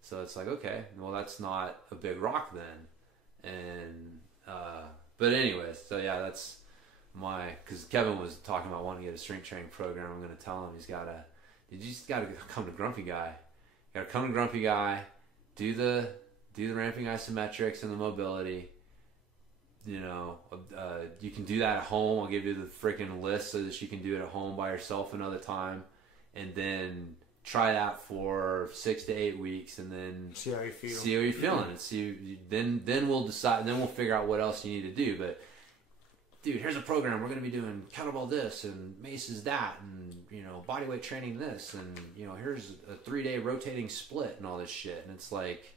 So it's like, okay, well, that's not a big rock then. And, but anyways, so yeah, that's because Kevin was talking about wanting to get a strength training program. I'm going to tell him you just got to come to Grumpy Guy. You got to come to Grumpy Guy, do the ramping isometrics and the mobility. You know, you can do that at home. I'll give you the freaking list so that you can do it at home by yourself another time, and then try that for 6 to 8 weeks, and then see how you feel. See how you're feeling, and then we'll decide. And then we'll figure out what else you need to do. But dude, here's a program. We're going to be doing kettlebell this and maces that, and bodyweight training this, and here's a 3-day rotating split and all this shit. And it's like,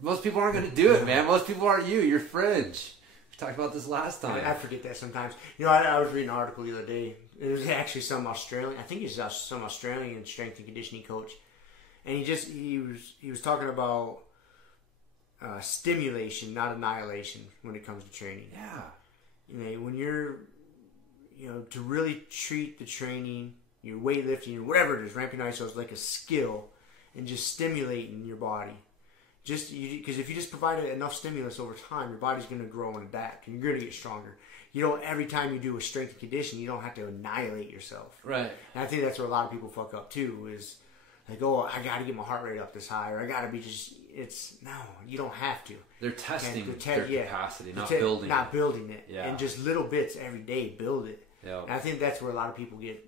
most people aren't going to do it, man. Most people aren't you. You're fringe. We talked about this last time. I forget that sometimes. I was reading an article the other day. It was actually some Australian. I think he's some Australian strength and conditioning coach, and he was talking about stimulation, not annihilation when it comes to training. Yeah. When you're, to really treat the training, your weightlifting, or whatever it is, ramping iso is like a skill and just stimulating your body. Because if you just provide enough stimulus over time, your body's going to grow and adapt, and you're going to get stronger. Every time you do a strength and conditioning, you don't have to annihilate yourself. Right. And I think that's where a lot of people fuck up too, is like, oh, I got to get my heart rate up this high, or I got to be no, you don't have to. They're testing their capacity, not building it. Yeah. And just little bits every day, build it. Yeah. And I think that's where a lot of people get,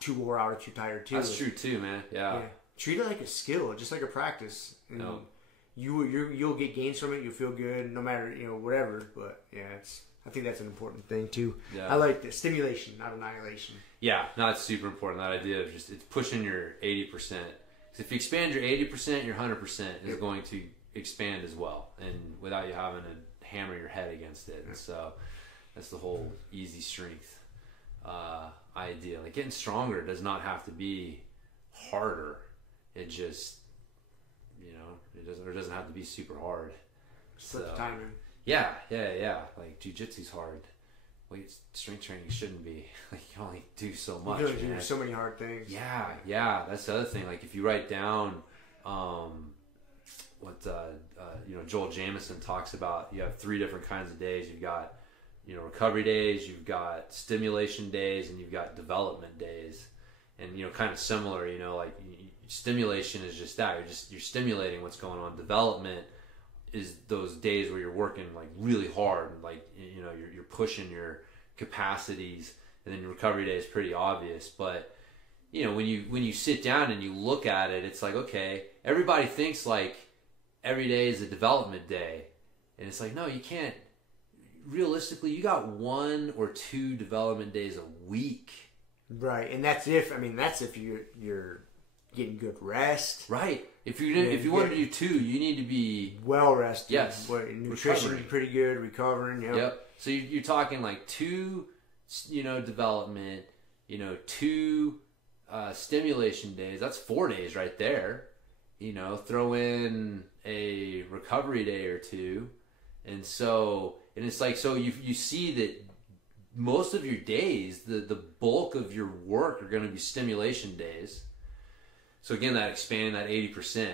too wore out or too tired too. That's true too, man. Yeah. Treat it like a skill, just like a practice. And you'll get gains from it. You'll feel good, no matter whatever. But I think that's an important thing too. Yeah. I like the stimulation, not annihilation. Yeah, no, it's super important. That idea of it's pushing your 80%. Because if you expand your 80%, your 100% is going to expand as well, and without you having to hammer your head against it. And so that's the whole easy strength idea. Like, getting stronger does not have to be harder. It just, it doesn't have to be super hard. Split the timing. Yeah. Like, jiu-jitsu's hard. Strength training shouldn't be. Like, you can only do so much. You can only do so many hard things. Yeah. That's the other thing. Like, if you write down what Joel Jamieson talks about, you have 3 different kinds of days. You've got recovery days, you've got stimulation days, and you've got development days. And kind of similar. Like, stimulation is just that. You're stimulating what's going on. Development is those days where you're working like really hard, like you're pushing your capacities, and then your recovery day is pretty obvious. But when you sit down and you look at it, it's like, okay, everybody thinks like every day is a development day, and it's like, no, you can't. Realistically, you got 1 or 2 development days a week, right? And that's if you're getting good rest, right? If you want to do 2, you need to be well rested. Yes, nutrition pretty good, recovering. Yep. So you're talking like 2, development, 2 stimulation days. That's 4 days right there. Throw in a recovery day or 2, and it's like, so you see that most of your days, the bulk of your work are going to be stimulation days. So again, that expanding that 80%,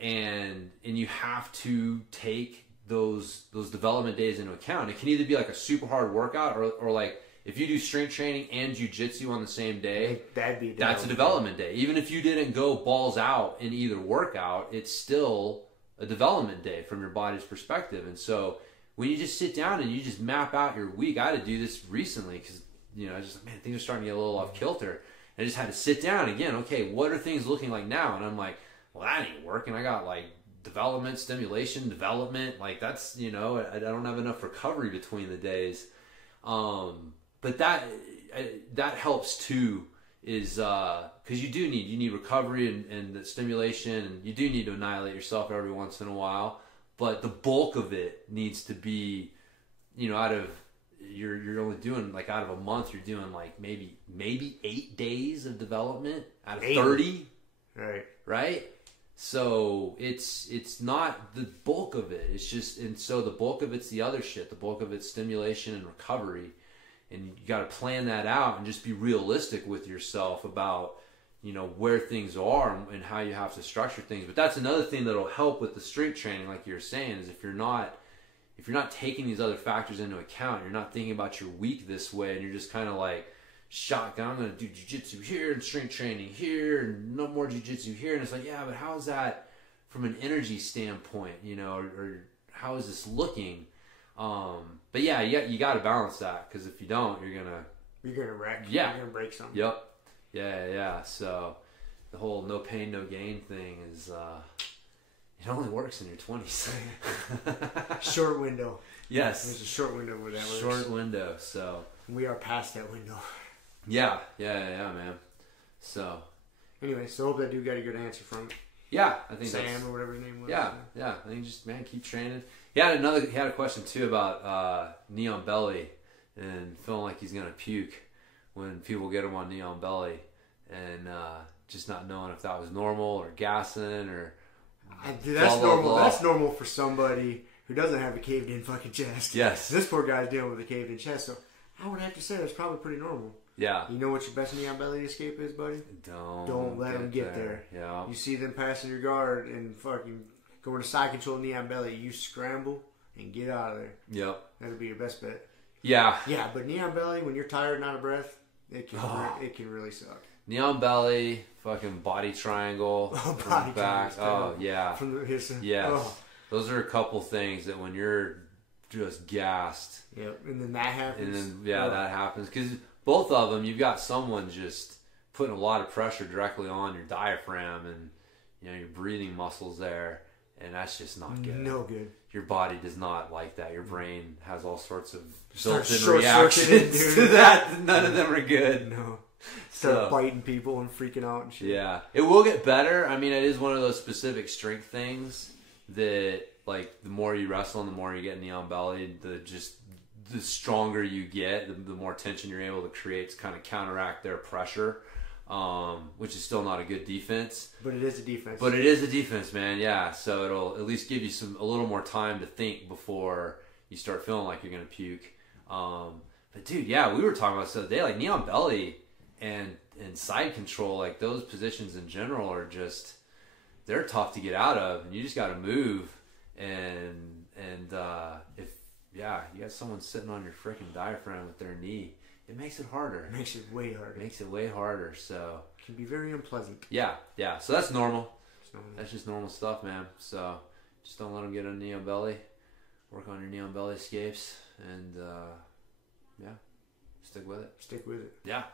and you have to take those development days into account. It can either be like a super hard workout, or like if you do strength training and jiu-jitsu on the same day, that's a development day. Even if you didn't go balls out in either workout, it's still a development day from your body's perspective. And so when you just sit down and you just map out your week, I had to do this recently because I was just like, man, things are starting to get a little off kilter. I just had to sit down again. Okay, what are things looking like now? And I'm like, well, that ain't working. I got like development, stimulation, development. Like, that's, I don't have enough recovery between the days. But that helps too, is because you need recovery and the stimulation, and you do need to annihilate yourself every once in a while. But the bulk of it needs to be, out of. You're only doing, like, out of a month, you're doing like maybe 8 days of development out of 30, right? So it's not the bulk of it. It's just, and so the bulk of it's the other shit. The bulk of it's stimulation and recovery, and you got to plan that out and just be realistic with yourself about where things are and how you have to structure things. But that's another thing that'll help with the strength training, like you're saying, is if you're not taking these other factors into account, you're not thinking about your week this way, and you're just kind of like, shotgun, I'm going to do jiu-jitsu here and strength training here and no more jiu-jitsu here. And it's like, yeah, but how is that from an energy standpoint, or how is this looking? But yeah, you got to balance that, because if you don't, you're going to wreck. Yeah. You're going to break something. Yep. Yeah. So the whole no pain, no gain thing is... it only works in your 20s. Short window. Yes. There's a short window where that works. Short window, so... We are past that window. Yeah, man. So... Anyway, so hope that dude got a good answer from it. Yeah, I think Sam or whatever his name was. Yeah. I think just, man, keep training. He had a question, too, about knee on belly and feeling like he's going to puke when people get him on knee on belly, and just not knowing if that was normal or gassing or... Dude, that's normal. That's normal for somebody who doesn't have a caved-in fucking chest. Yes. This poor guy's dealing with a caved-in chest, so I would have to say that's probably pretty normal. Yeah. You know what your best knee on belly escape is, buddy? Don't let them get there. Yeah. You see them passing your guard and fucking going to side control knee on belly. You scramble and get out of there. Yep. That'll be your best bet. Yeah. Yeah, but knee on belly, when you're tired and out of breath, it can really suck. Knee on belly, fucking body triangle, Body back. triangle. Oh, yeah. From the his, Yes. Oh. Those are a couple things that when you're just gassed. Yep, and then that happens. And then, that happens. Because both of them, you've got someone just putting a lot of pressure directly on your diaphragm and, your breathing muscles there. And that's just not good. No good. Your body does not like that. Your brain has all sorts of Start built-in reactions to that. None of them are good. No. Start biting people and freaking out and shit. Yeah. It will get better. I mean, it is one of those specific strength things that, like, the more you wrestle and the more you get knee on belly, the stronger you get, the more tension you're able to create to kind of counteract their pressure, which is still not a good defense. But it is a defense. But it is a defense, man, yeah. So it'll at least give you a little more time to think before you start feeling like you're going to puke. But, dude, yeah, we were talking about this the other day, like, knee on belly and side control, like, those positions in general are just, they're tough to get out of, and you just got to move. And if you got someone sitting on your freaking diaphragm with their knee, it makes it harder. It makes it way harder. It makes it way harder. So it can be very unpleasant. Yeah. So that's normal. That's just normal stuff, man. So just don't let them get a knee on belly. Work on your knee on belly escapes, and stick with it. Stick with it. Yeah.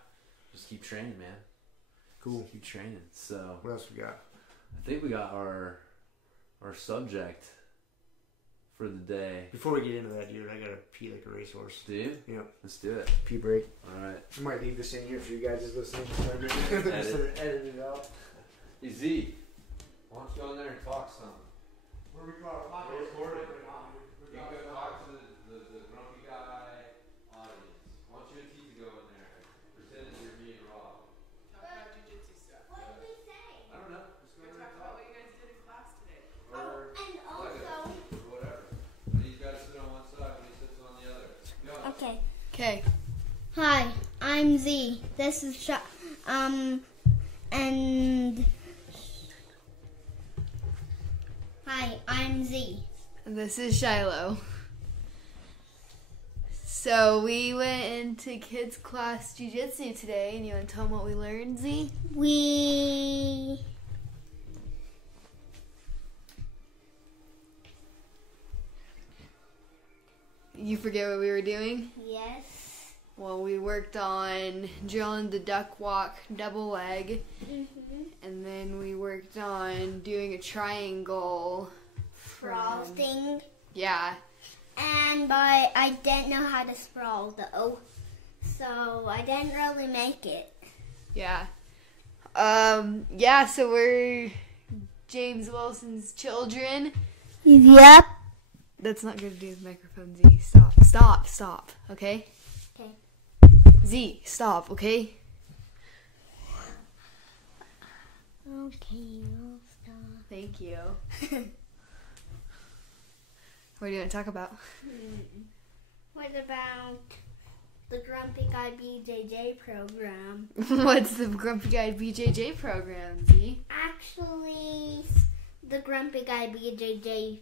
Just keep training, man. Cool. Just keep training. So what else we got? I think we got our subject for the day. Before we get into that, dude, I gotta pee like a racehorse. Do you? Yep. Let's do it. Pee break. Alright. I might leave this in here for you guys as listening. Edit it out. Hey, Z, why don't you go in there and talk some? Where we got we're recording. You can go talk to the Grumpy Guy audience. Why don't you and Tita go in there and pretend that you're being Rob? Talk about jiu-jitsu stuff. What did we say? I don't know. Just go in there and Talk talk. about what you guys did in class today. Or And also... or whatever. But he's got to sit on one side when he sits on the other. Go. Okay. Okay. Hi, I'm Z. This is and... Hi, I'm Z. This is Shiloh. So we went into kids class jiu-jitsu today, and you want to tell them what we learned, Z? You forget what we were doing? Yes. Well, we worked on drilling the duck walk double leg, and then we worked on doing a triangle. Sprawling. Yeah. But I didn't know how to sprawl though, so I didn't really make it. Yeah. So we're James Wilson's children. Yep. That's not good to do with microphone, Z. Stop, okay? Okay. Z, stop, okay? Okay, I'll stop. Thank you. What do you want to talk about? What about the Grumpy Guy BJJ program? What's the Grumpy Guy BJJ program, Z? Actually, the Grumpy Guy BJJ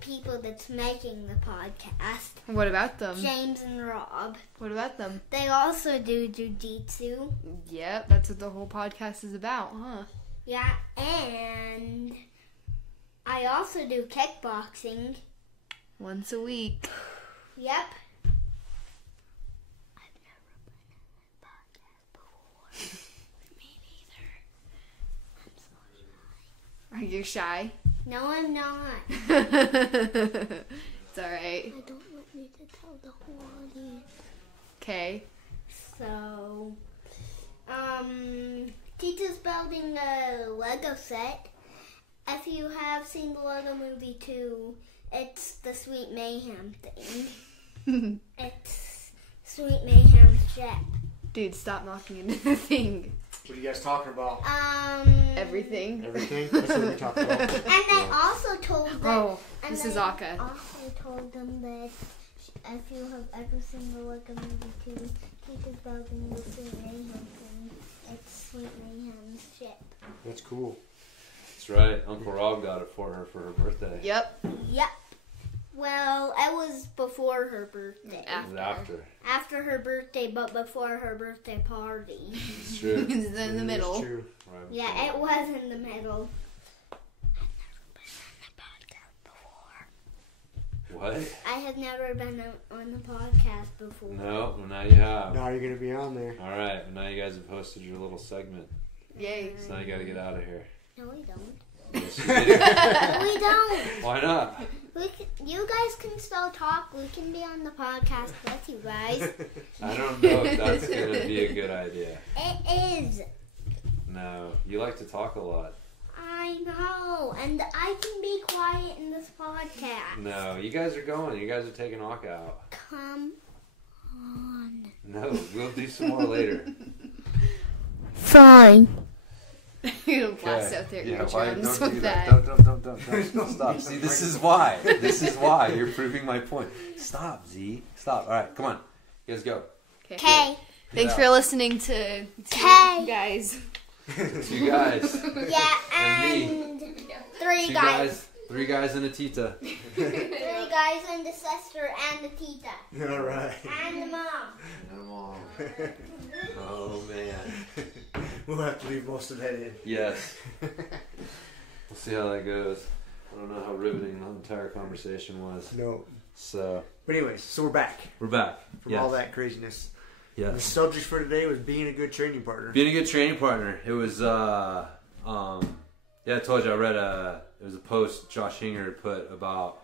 people that's making the podcast, What about them? James and Rob, What about them? they also do jiu-jitsu. Yep, that's what the whole podcast is about, huh? Yeah, and I also do kickboxing. Once a week. Yep. I've never been in a podcast before. Me neither. I'm so shy. Are you shy? No, I'm not. It's alright. I don't want you to tell the whole audience. Okay. So, Tita's building a Lego set. If you have seen the Lego Movie 2, it's the Sweet Mayhem thing. It's Sweet Mayhem ship. Dude, stop knocking into the thing. What are you guys talking about? Everything. Everything? That's what we're talking about. And I also told them. Oh, this is Aka. I also told them that if you have ever seen the Lego Movie 2, Tita's building the Sweet Mayhem thing. It's Sweet Mayhem's ship. That's cool. That's right. Uncle Rob got it for her birthday. Yep. Yep. Well, it was before her birthday. After. After her birthday, but before her birthday party. It's true. It's in the middle. It's true. Right Yeah, it was in the middle. What? I have never been on the podcast before. No, well, now you have. Now you're going to be on there. All right, well, now you guys have hosted your little segment. Yay. So now you got to get out of here. No, we don't. Yes, you do. We don't. Why not? You guys can still talk. We can be on the podcast with you guys. I don't know if that's going to be a good idea. It is. No, you like to talk a lot. I know. And I can be quiet in this podcast. No, you guys are going. You guys are taking Aka out. Come on. No, we'll do some more later. Fine. You're gonna blast out their eardrums don't do with that. that. Don't. Stop. See, this is why. This is why. You're proving my point. Stop, Z. Stop. All right, come on. You guys go. Okay. Thanks for listening to K. guys. Two guys. Yeah, And and three Two guys. guys. Three guys and a tita. 3 guys and the sister and the tita. All right. And the mom. Come on. Oh, man. We'll have to leave most of that in. Yes. We'll see how that goes. I don't know how riveting the entire conversation was. No. So. But anyways, so we're back We're back. from Yes. all that craziness. The Yes. subject for today was being a good training partner. Being a good training partner. It was, yeah, I told you I read it was a post Josh Hinger put about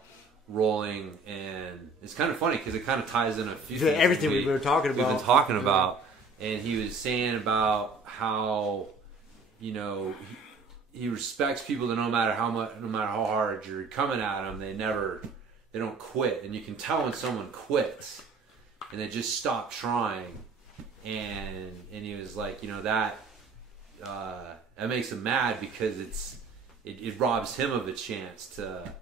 rolling, and it's kind of funny because it kind of ties in a few things Everything we've been talking we've about. been talking about, and he was saying about how, you know, he respects people that no matter how hard you're coming at them, they don't quit, and you can tell when someone quits and they just stop trying, and he was like, you know, that makes him mad because it robs him of a chance to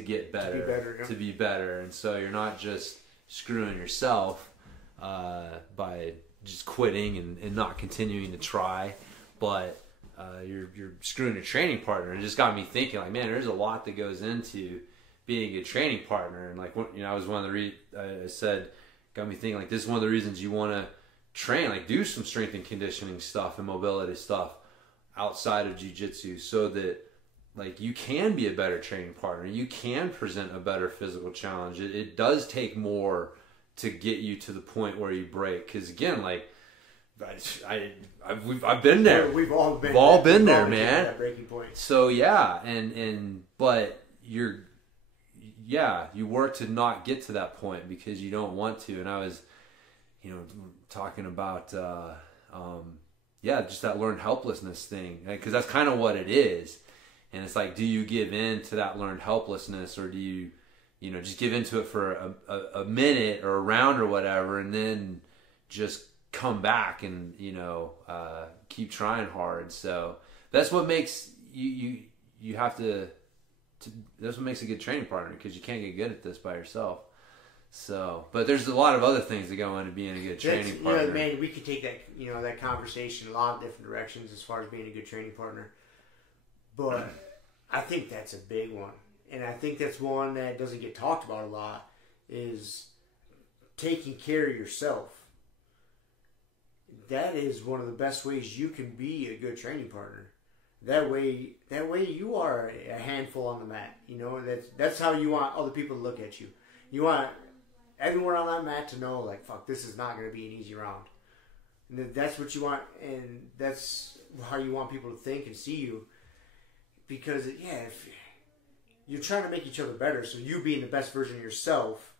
get better, to be better, and so you're not just screwing yourself by just quitting and not continuing to try, but you're screwing your training partner. And it just got me thinking, like, man, there's a lot that goes into being a good training partner, and like, you know, I was one of the I said, got me thinking, like, this is one of the reasons you want to train, like, do some strength and conditioning stuff and mobility stuff outside of jiu-jitsu, so that, like, you can be a better training partner. You can present a better physical challenge. It does take more to get you to the point where you break. Because again, like, I've been there. We've all been. We've all been there, been man. That breaking point. So yeah, but you work to not get to that point because you don't want to. And I was, you know, talking about just that learned helplessness thing, because that's kind of what it is. And it's like, do you give in to that learned helplessness, or do you, you know, just give into it for a minute or a round or whatever, and then just come back and, you know, keep trying hard. So that's what makes you have to that's what makes a good training partner, because you can't get good at this by yourself. So, but there's a lot of other things that go into being a good training partner. Yeah, man, we could take that, you know, that conversation a lot of different directions as far as being a good training partner. But I think that's a big one. And I think that's one that doesn't get talked about a lot, is taking care of yourself. That is one of the best ways you can be a good training partner. That way you are a handful on the mat. You know, that's how you want other people to look at you. You want everyone on that mat to know, like, fuck, this is not going to be an easy round. And that's what you want, and that's how you want people to think and see you. Because, yeah, if you're trying to make each other better, so you being the best version of yourself,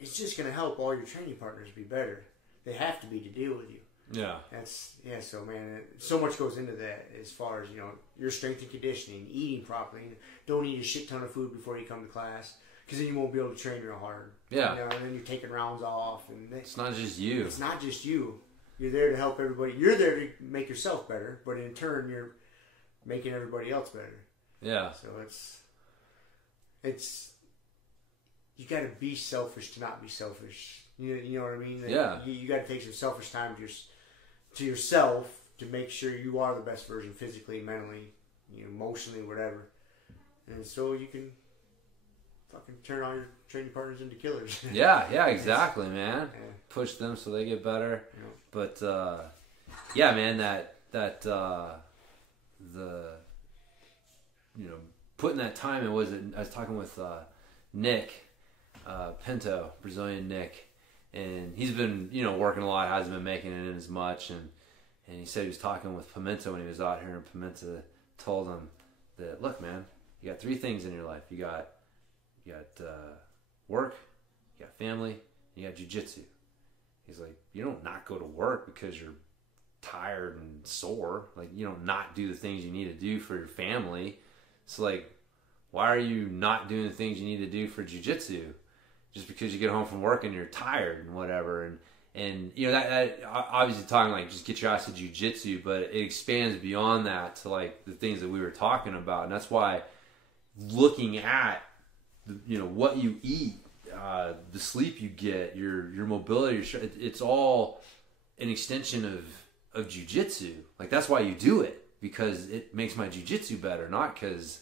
it's just going to help all your training partners be better. They have to be to deal with you. Yeah. So, man, so much goes into that as far as, you know, your strength and conditioning, eating properly. Don't eat a shit ton of food before you come to class, because then you won't be able to train real hard. Yeah. You know, and then you're taking rounds off. And it's not just you. It's not just you. You're there to help everybody. You're there to make yourself better, but in turn, you're making everybody else better. Yeah. So it's you got to be selfish to not be selfish. You know what I mean? Yeah. You got to take some selfish time to yourself to make sure you are the best version physically, mentally, emotionally, whatever. And so you can fucking turn all your training partners into killers. Yeah, exactly, man. Yeah. Push them so they get better. Yeah. But yeah, man, that putting that time in, I was talking with Nick Pinto, Brazilian Nick, and he's been working a lot, hasn't been making it in as much, and he said he was talking with Pimenta when he was out here, and Pimenta told him that, look, man, you got 3 things in your life. You got work, you got family, you got jiu-jitsu. He's like, you don't not go to work because you're tired and sore. Like, you don't not do the things you need to do for your family. It's like, why are you not doing the things you need to do for jiu-jitsu? Just because you get home from work and you're tired and whatever. And that obviously talking like just get your ass to jiu-jitsu, but it expands beyond that to like the things that we were talking about. And that's why looking at what you eat, the sleep you get, your mobility, it's all an extension of jiu-jitsu. Like, that's why you do it, because it makes my jiu-jitsu better, not because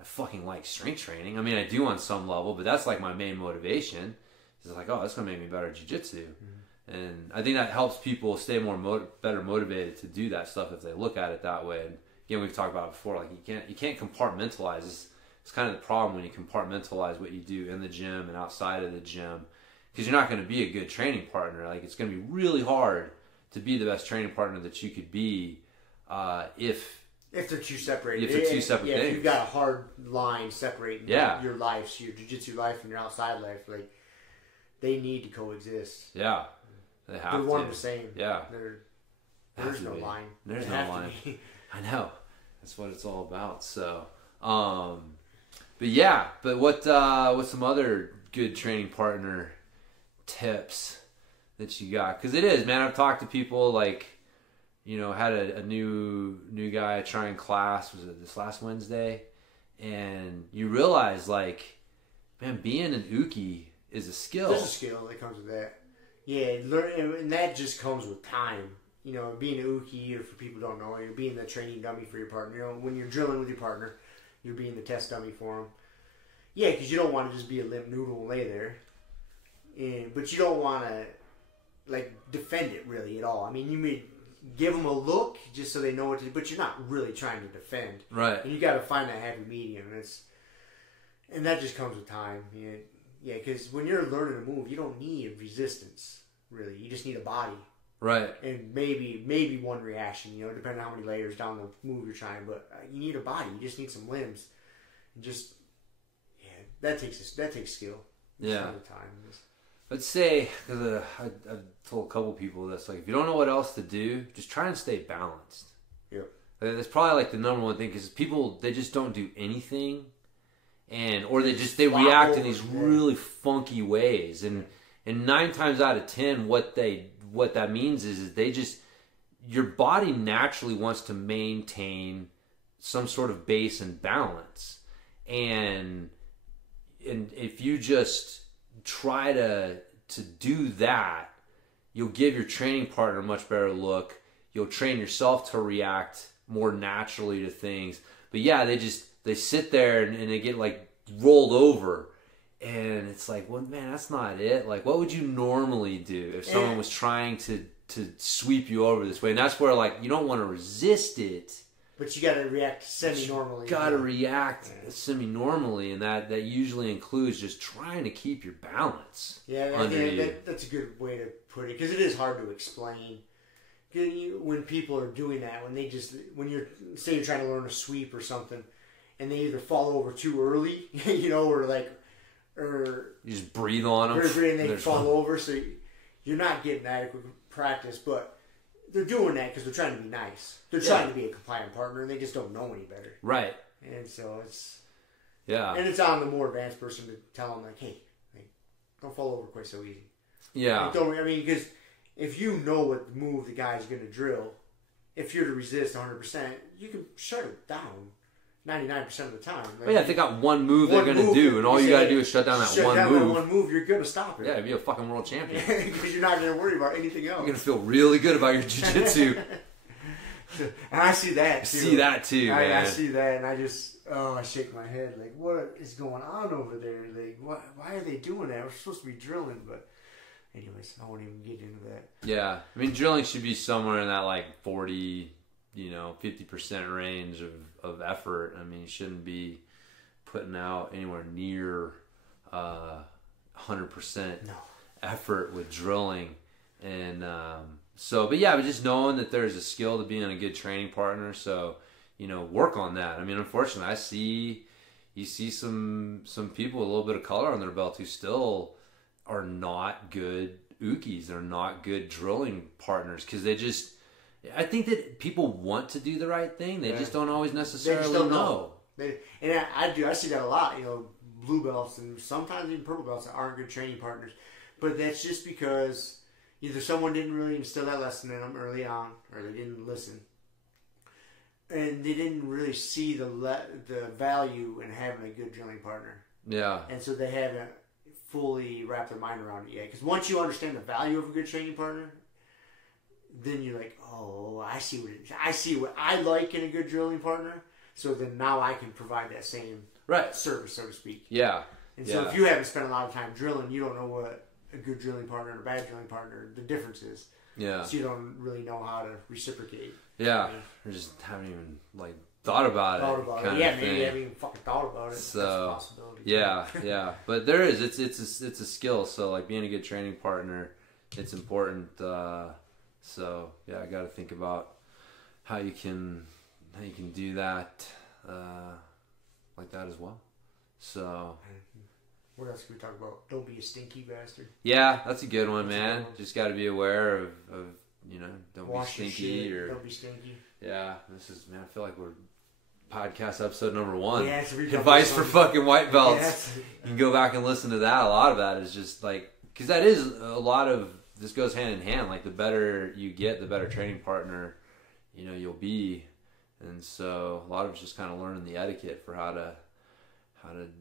I fucking like strength training. I mean, I do on some level, but that's like my main motivation. It's like, oh, that's gonna make me better at jiu-jitsu. Mm-hmm. And I think that helps people stay better motivated to do that stuff if they look at it that way. And again, we've talked about it before, like you can't compartmentalize. It's kind of the problem when you compartmentalize what you do in the gym and outside of the gym, because you're not going to be a good training partner. Like, it's going to be really hard to be the best training partner that you could be if they're two separate. If they're two separate things. If you've got a hard line separating your life, so your jiu-jitsu life and your outside life, like, they need to coexist. Yeah, they have to. They're one and the same. Yeah, there's no line. There's no line. I know. That's what it's all about. So. But what's some other good training partner tips that you got? Because it is, man. I've talked to people like, had a new guy trying class. Was it this last Wednesday? And you realize, like, man, being an uke is a skill. There's a skill that comes with that. Yeah, and that just comes with time. Being an uke, or for people who don't know, you're being the training dummy for your partner. When you're drilling with your partner, you're being the test dummy for them. Yeah, because you don't want to just be a limp noodle and lay there. But you don't want to, like, defend it really at all. I mean, you may give them a look just so they know what to do, but you're not really trying to defend. Right. And you got to find that happy medium. And that just comes with time. Yeah, because when you're learning a move, you don't need resistance, really. You just need a body. Right. And maybe one reaction, depending on how many layers down the move you're trying. But you need a body. You just need some limbs. And that takes skill. Yeah. Time. Let's say, because I've told a couple people this, like, if you don't know what else to do, just try and stay balanced. Yeah. That's probably like the number one thing, because people, they just don't do anything, or they react in these really funky ways, and 9 times out of 10, what that means is your body naturally wants to maintain some sort of base and balance, and if you just try to do that, you'll give your training partner a much better look. You'll train yourself to react more naturally to things. But yeah, they sit there and they get like rolled over, and it's like, well, man, that's not it. Like, what would you normally do if someone was trying to sweep you over this way? And that's where, like, you don't want to resist it. But you got to react semi-normally. Got to react semi-normally, and that usually includes just trying to keep your balance. Yeah, that's a good way to put it, because it is hard to explain. When people are doing that, when you're trying to learn a sweep or something, and they either fall over too early, or you just breathe on them, and they fall over, so you're not getting adequate practice, but. They're doing that because they're trying to be nice. They're trying to be a compliant partner, and they just don't know any better. Right. And so it's... Yeah. And it's on the more advanced person to tell them, like, hey, don't fall over quite so easy. Yeah. Because if you know what move the guy's going to drill, if you're to resist 100%, you can shut it down 99% of the time. Like, well, yeah, if they got one move they're going to do, and all you got to do is shut down that one move, you're going to stop it. Yeah, be a fucking world champion. Because you're not going to worry about anything else. You're going to feel really good about your jiu-jitsu. And I see that, too. Man. I see that, and I shake my head. Like, what is going on over there? Like, why are they doing that? We're supposed to be drilling, but... Anyways, I won't even get into that. Yeah. I mean, drilling should be somewhere in that, like, 40... 50% range of effort. I mean, you shouldn't be putting out anywhere near 100% effort with drilling. And but just knowing that there's a skill to being a good training partner. So, work on that. I mean, unfortunately, you see some people with a little bit of color on their belt who still are not good ukis. They're not good drilling partners because I think that people want to do the right thing. They just don't always necessarily know. I see that a lot. Blue belts and sometimes even purple belts that aren't good training partners. But that's just because either someone didn't really instill that lesson in them early on, or they didn't listen, and they didn't really see the value in having a good drilling partner. Yeah. And so they haven't fully wrapped their mind around it yet. Because once you understand the value of a good training partner, then you're like, oh, I see what I like in a good drilling partner. So then now I can provide that same service, so to speak. Yeah. And so if you haven't spent a lot of time drilling, you don't know what a good drilling partner and a bad drilling partner, the difference is. Yeah. So you don't really know how to reciprocate. Yeah. Or just haven't even thought about it. Yeah, maybe you haven't even fucking thought about it. So that's a possibility. Yeah. But there is. It's a skill. So being a good training partner, it's important. So I got to think about how you can do that like that as well. So what else can we talk about? Don't be a stinky bastard. Yeah, that's a good one, man. Just got to be aware of don't Wash be stinky don't be stinky. Yeah, I feel like we're podcast episode number 1. Yeah, advice for fucking white belts. You can go back and listen to that. A lot of that is just because that is a lot of. This goes hand in hand. The better you get, the better training partner, you'll be. And so a lot of it's just kind of learning the etiquette for how to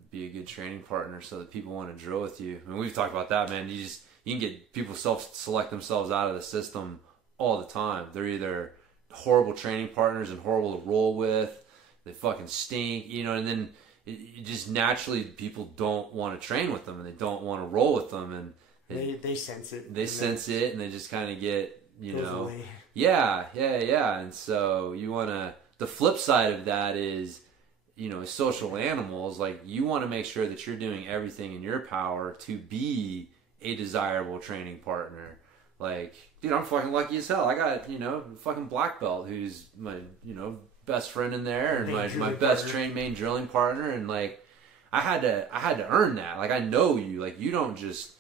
be a good training partner so that people want to drill with you. I mean, we've talked about that, man. You can get people select themselves out of the system all the time. They're either horrible training partners and horrible to roll with. They fucking stink, and then it just naturally people don't want to train with them and they don't want to roll with them and they sense it. They sense it, and they just kind of get, away. Yeah. And so you want to. The flip side of that is, as social animals, you want to make sure that you're doing everything in your power to be a desirable training partner. Dude, I'm fucking lucky as hell. I got a fucking black belt who's my best friend in there, and my best trained main drilling partner, and I had to earn that. I know you. You don't just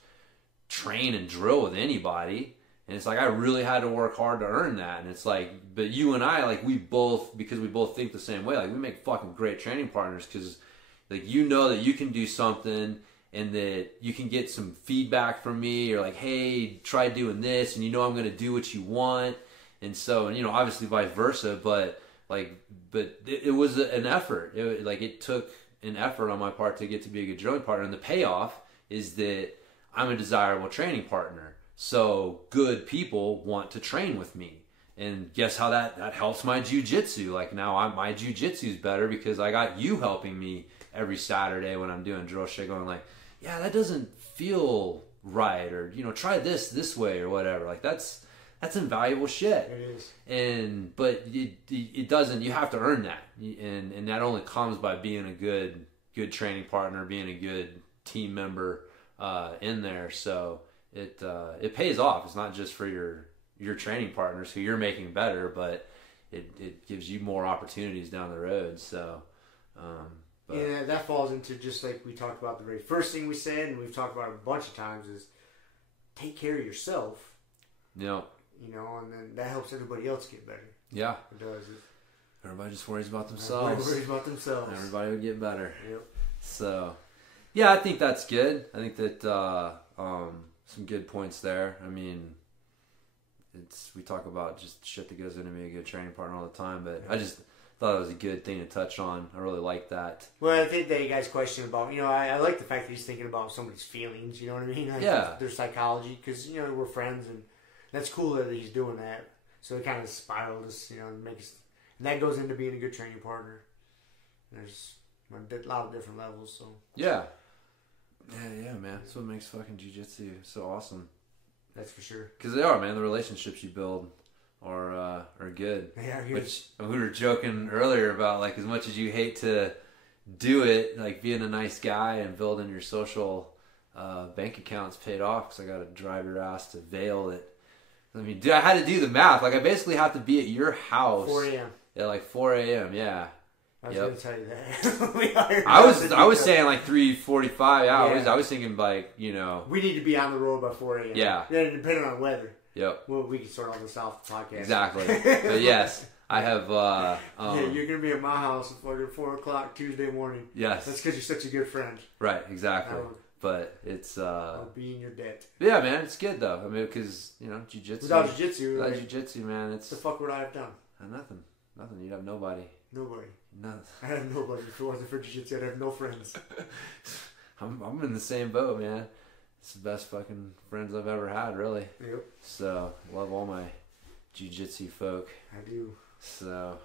train and drill with anybody, and it's I really had to work hard to earn that. And it's but you and I, because we both think the same way, we make fucking great training partners because that you can do something and that you can get some feedback from me, or hey, try doing this, and I'm going to do what you want. And so, and obviously vice versa, but it was an effort. It took an effort on my part to get to be a good drilling partner, and the payoff is that I'm a desirable training partner. So good people want to train with me. And guess how that helps my jiu-jitsu. Now my jiu-jitsu is better because I got you helping me every Saturday when I'm doing drill shit, going yeah, that doesn't feel right, or try this way or whatever. That's invaluable shit. It is. But it doesn't. You have to earn that, and that only comes by being a good training partner, being a good team member in there. So it pays off. It's not just for your training partners who you're making better, but it gives you more opportunities down the road. So yeah, that falls into just like we talked about the very first thing we said, and we've talked about it a bunch of times, is take care of yourself. Yeah. And then that helps everybody else get better. Yeah. It does. Everybody just worries about themselves. Everybody worries about themselves. Everybody would get better. Yep. So, yeah, I think that's good. I think that some good points there. I mean, we talk about just shit that goes into being a good training partner all the time, but I just thought it was a good thing to touch on. I really like that. Well, I think that you guys question about, I like the fact that he's thinking about somebody's feelings, you know what I mean? Their psychology, because, we're friends, and that's cool that he's doing that. So it kind of spiraled us, and that goes into being a good training partner. There's a lot of different levels, so. Yeah, man. That's what makes fucking jiu-jitsu so awesome. That's for sure. Because they are, man. The relationships you build are good. Yeah, which we were joking earlier about, like, as much as you hate to do it, like being a nice guy and building your social bank accounts paid off, because I got to drive your ass to Vail at, I mean, dude, I had to do the math. Like, I basically have to be at your house 4 a.m. at like 4 a.m. Yeah. I was going to tell you that. I was saying like 3:45 hours. I was thinking like, we need to be on the road by 4 a.m. Yeah. Depending on weather. Yep. Well, we can sort all this out the podcast. Exactly. But yes, I have. You're gonna be at my house at fucking 4 o'clock Tuesday morning. Yes. That's because you're such a good friend. Right. Exactly. But it's. I'll be in your debt. Yeah, man. It's good though. I mean, because jiu-jitsu. Without jiu-jitsu, man, it's. The fuck would I have done? Nothing. You'd have nobody. Nobody. Nothing. I have nobody. If it wasn't for jiu-jitsu, I'd have no friends. I'm in the same boat, man. It's the best fucking friends I've ever had, really. Yep. So, love all my jiu-jitsu folk. I do. So,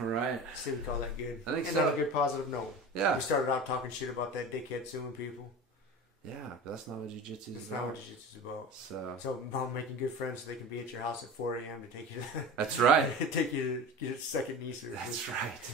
all right. I say we call that good. I think and so. on a good positive note. Yeah. We started out talking shit about that dickhead suing people. Yeah, but that's not what jiu-jitsu is about. That's not what jiu-jitsu is about. So about making good friends so they can be at your house at 4 a.m. to take you to... That's right. Take you to get a second knee surgery. That's right.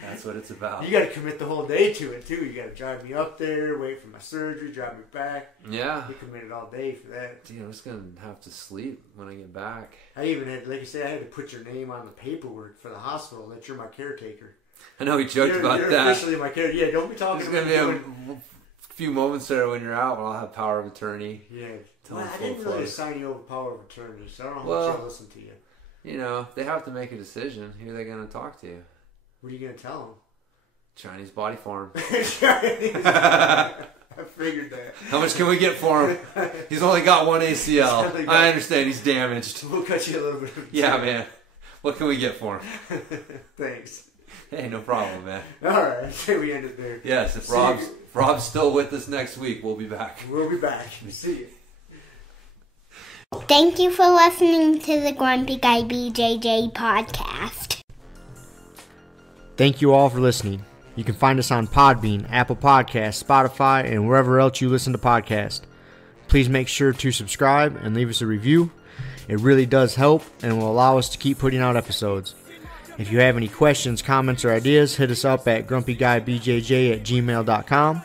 That's what it's about. You got to commit the whole day to it, too. You got to drive me up there, wait for my surgery, drive me back. Yeah. You committed all day for that. Dude, I'm just going to have to sleep when I get back. I even had, like I said, I had to put your name on the paperwork for the hospital that you're my caretaker. I know we joked about you're that. Officially my caretaker. Yeah, don't be talking There's going to be a few moments there when you're out when I'll have power of attorney. Yeah. Well, I didn't really assign you over power of attorney, so I don't know how much I'll listen to you. They have to make a decision. Who are they going to talk to? What are you going to tell them? Chinese Body Farm. I figured that. How much can we get for him? He's only got one ACL. I understand he's damaged. We'll cut you a little bit. Yeah, man. What can we get for him? Thanks. Hey, no problem, man. All right, I say we end it there. Yes, if Rob's still with us next week, we'll be back. We'll be back. See you. Thank you for listening to the Grumpy Guy BJJ Podcast. Thank you all for listening. You can find us on Podbean, Apple Podcasts, Spotify, and wherever else you listen to podcasts. Please make sure to subscribe and leave us a review. It really does help and will allow us to keep putting out episodes. If you have any questions, comments, or ideas, hit us up at grumpyguybjj@gmail.com.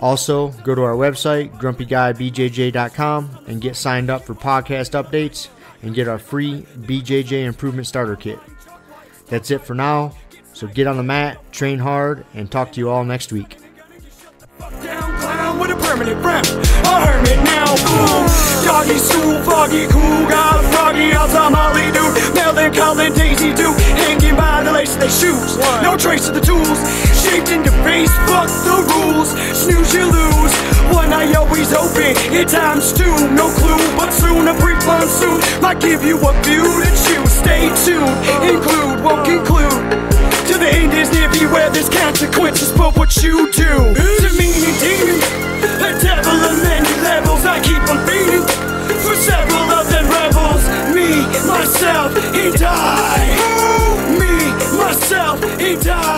Also, go to our website, grumpyguybjj.com, and get signed up for podcast updates and get our free BJJ Improvement Starter Kit. That's it for now, so get on the mat, train hard, and talk to you all next week. With a permanent friend, a hermit now, boom. Doggy stool, foggy, cool, got a froggy outside Molly dude. Melvin, Colin, Daisy Duke, hanging by the lace of their shoes. No trace of the tools, shaped in your face, fuck the rules. Snooze, you lose. One eye always open, in times two, no clue. But soon a brief monsoon might give you a view to choose. Stay tuned, include, won't conclude. To the end is near, beware there's consequences for what you do. To meaning demon, a devil of many levels, I keep on feeding. For several of them rebels, me, myself, and I. Me, myself, and I.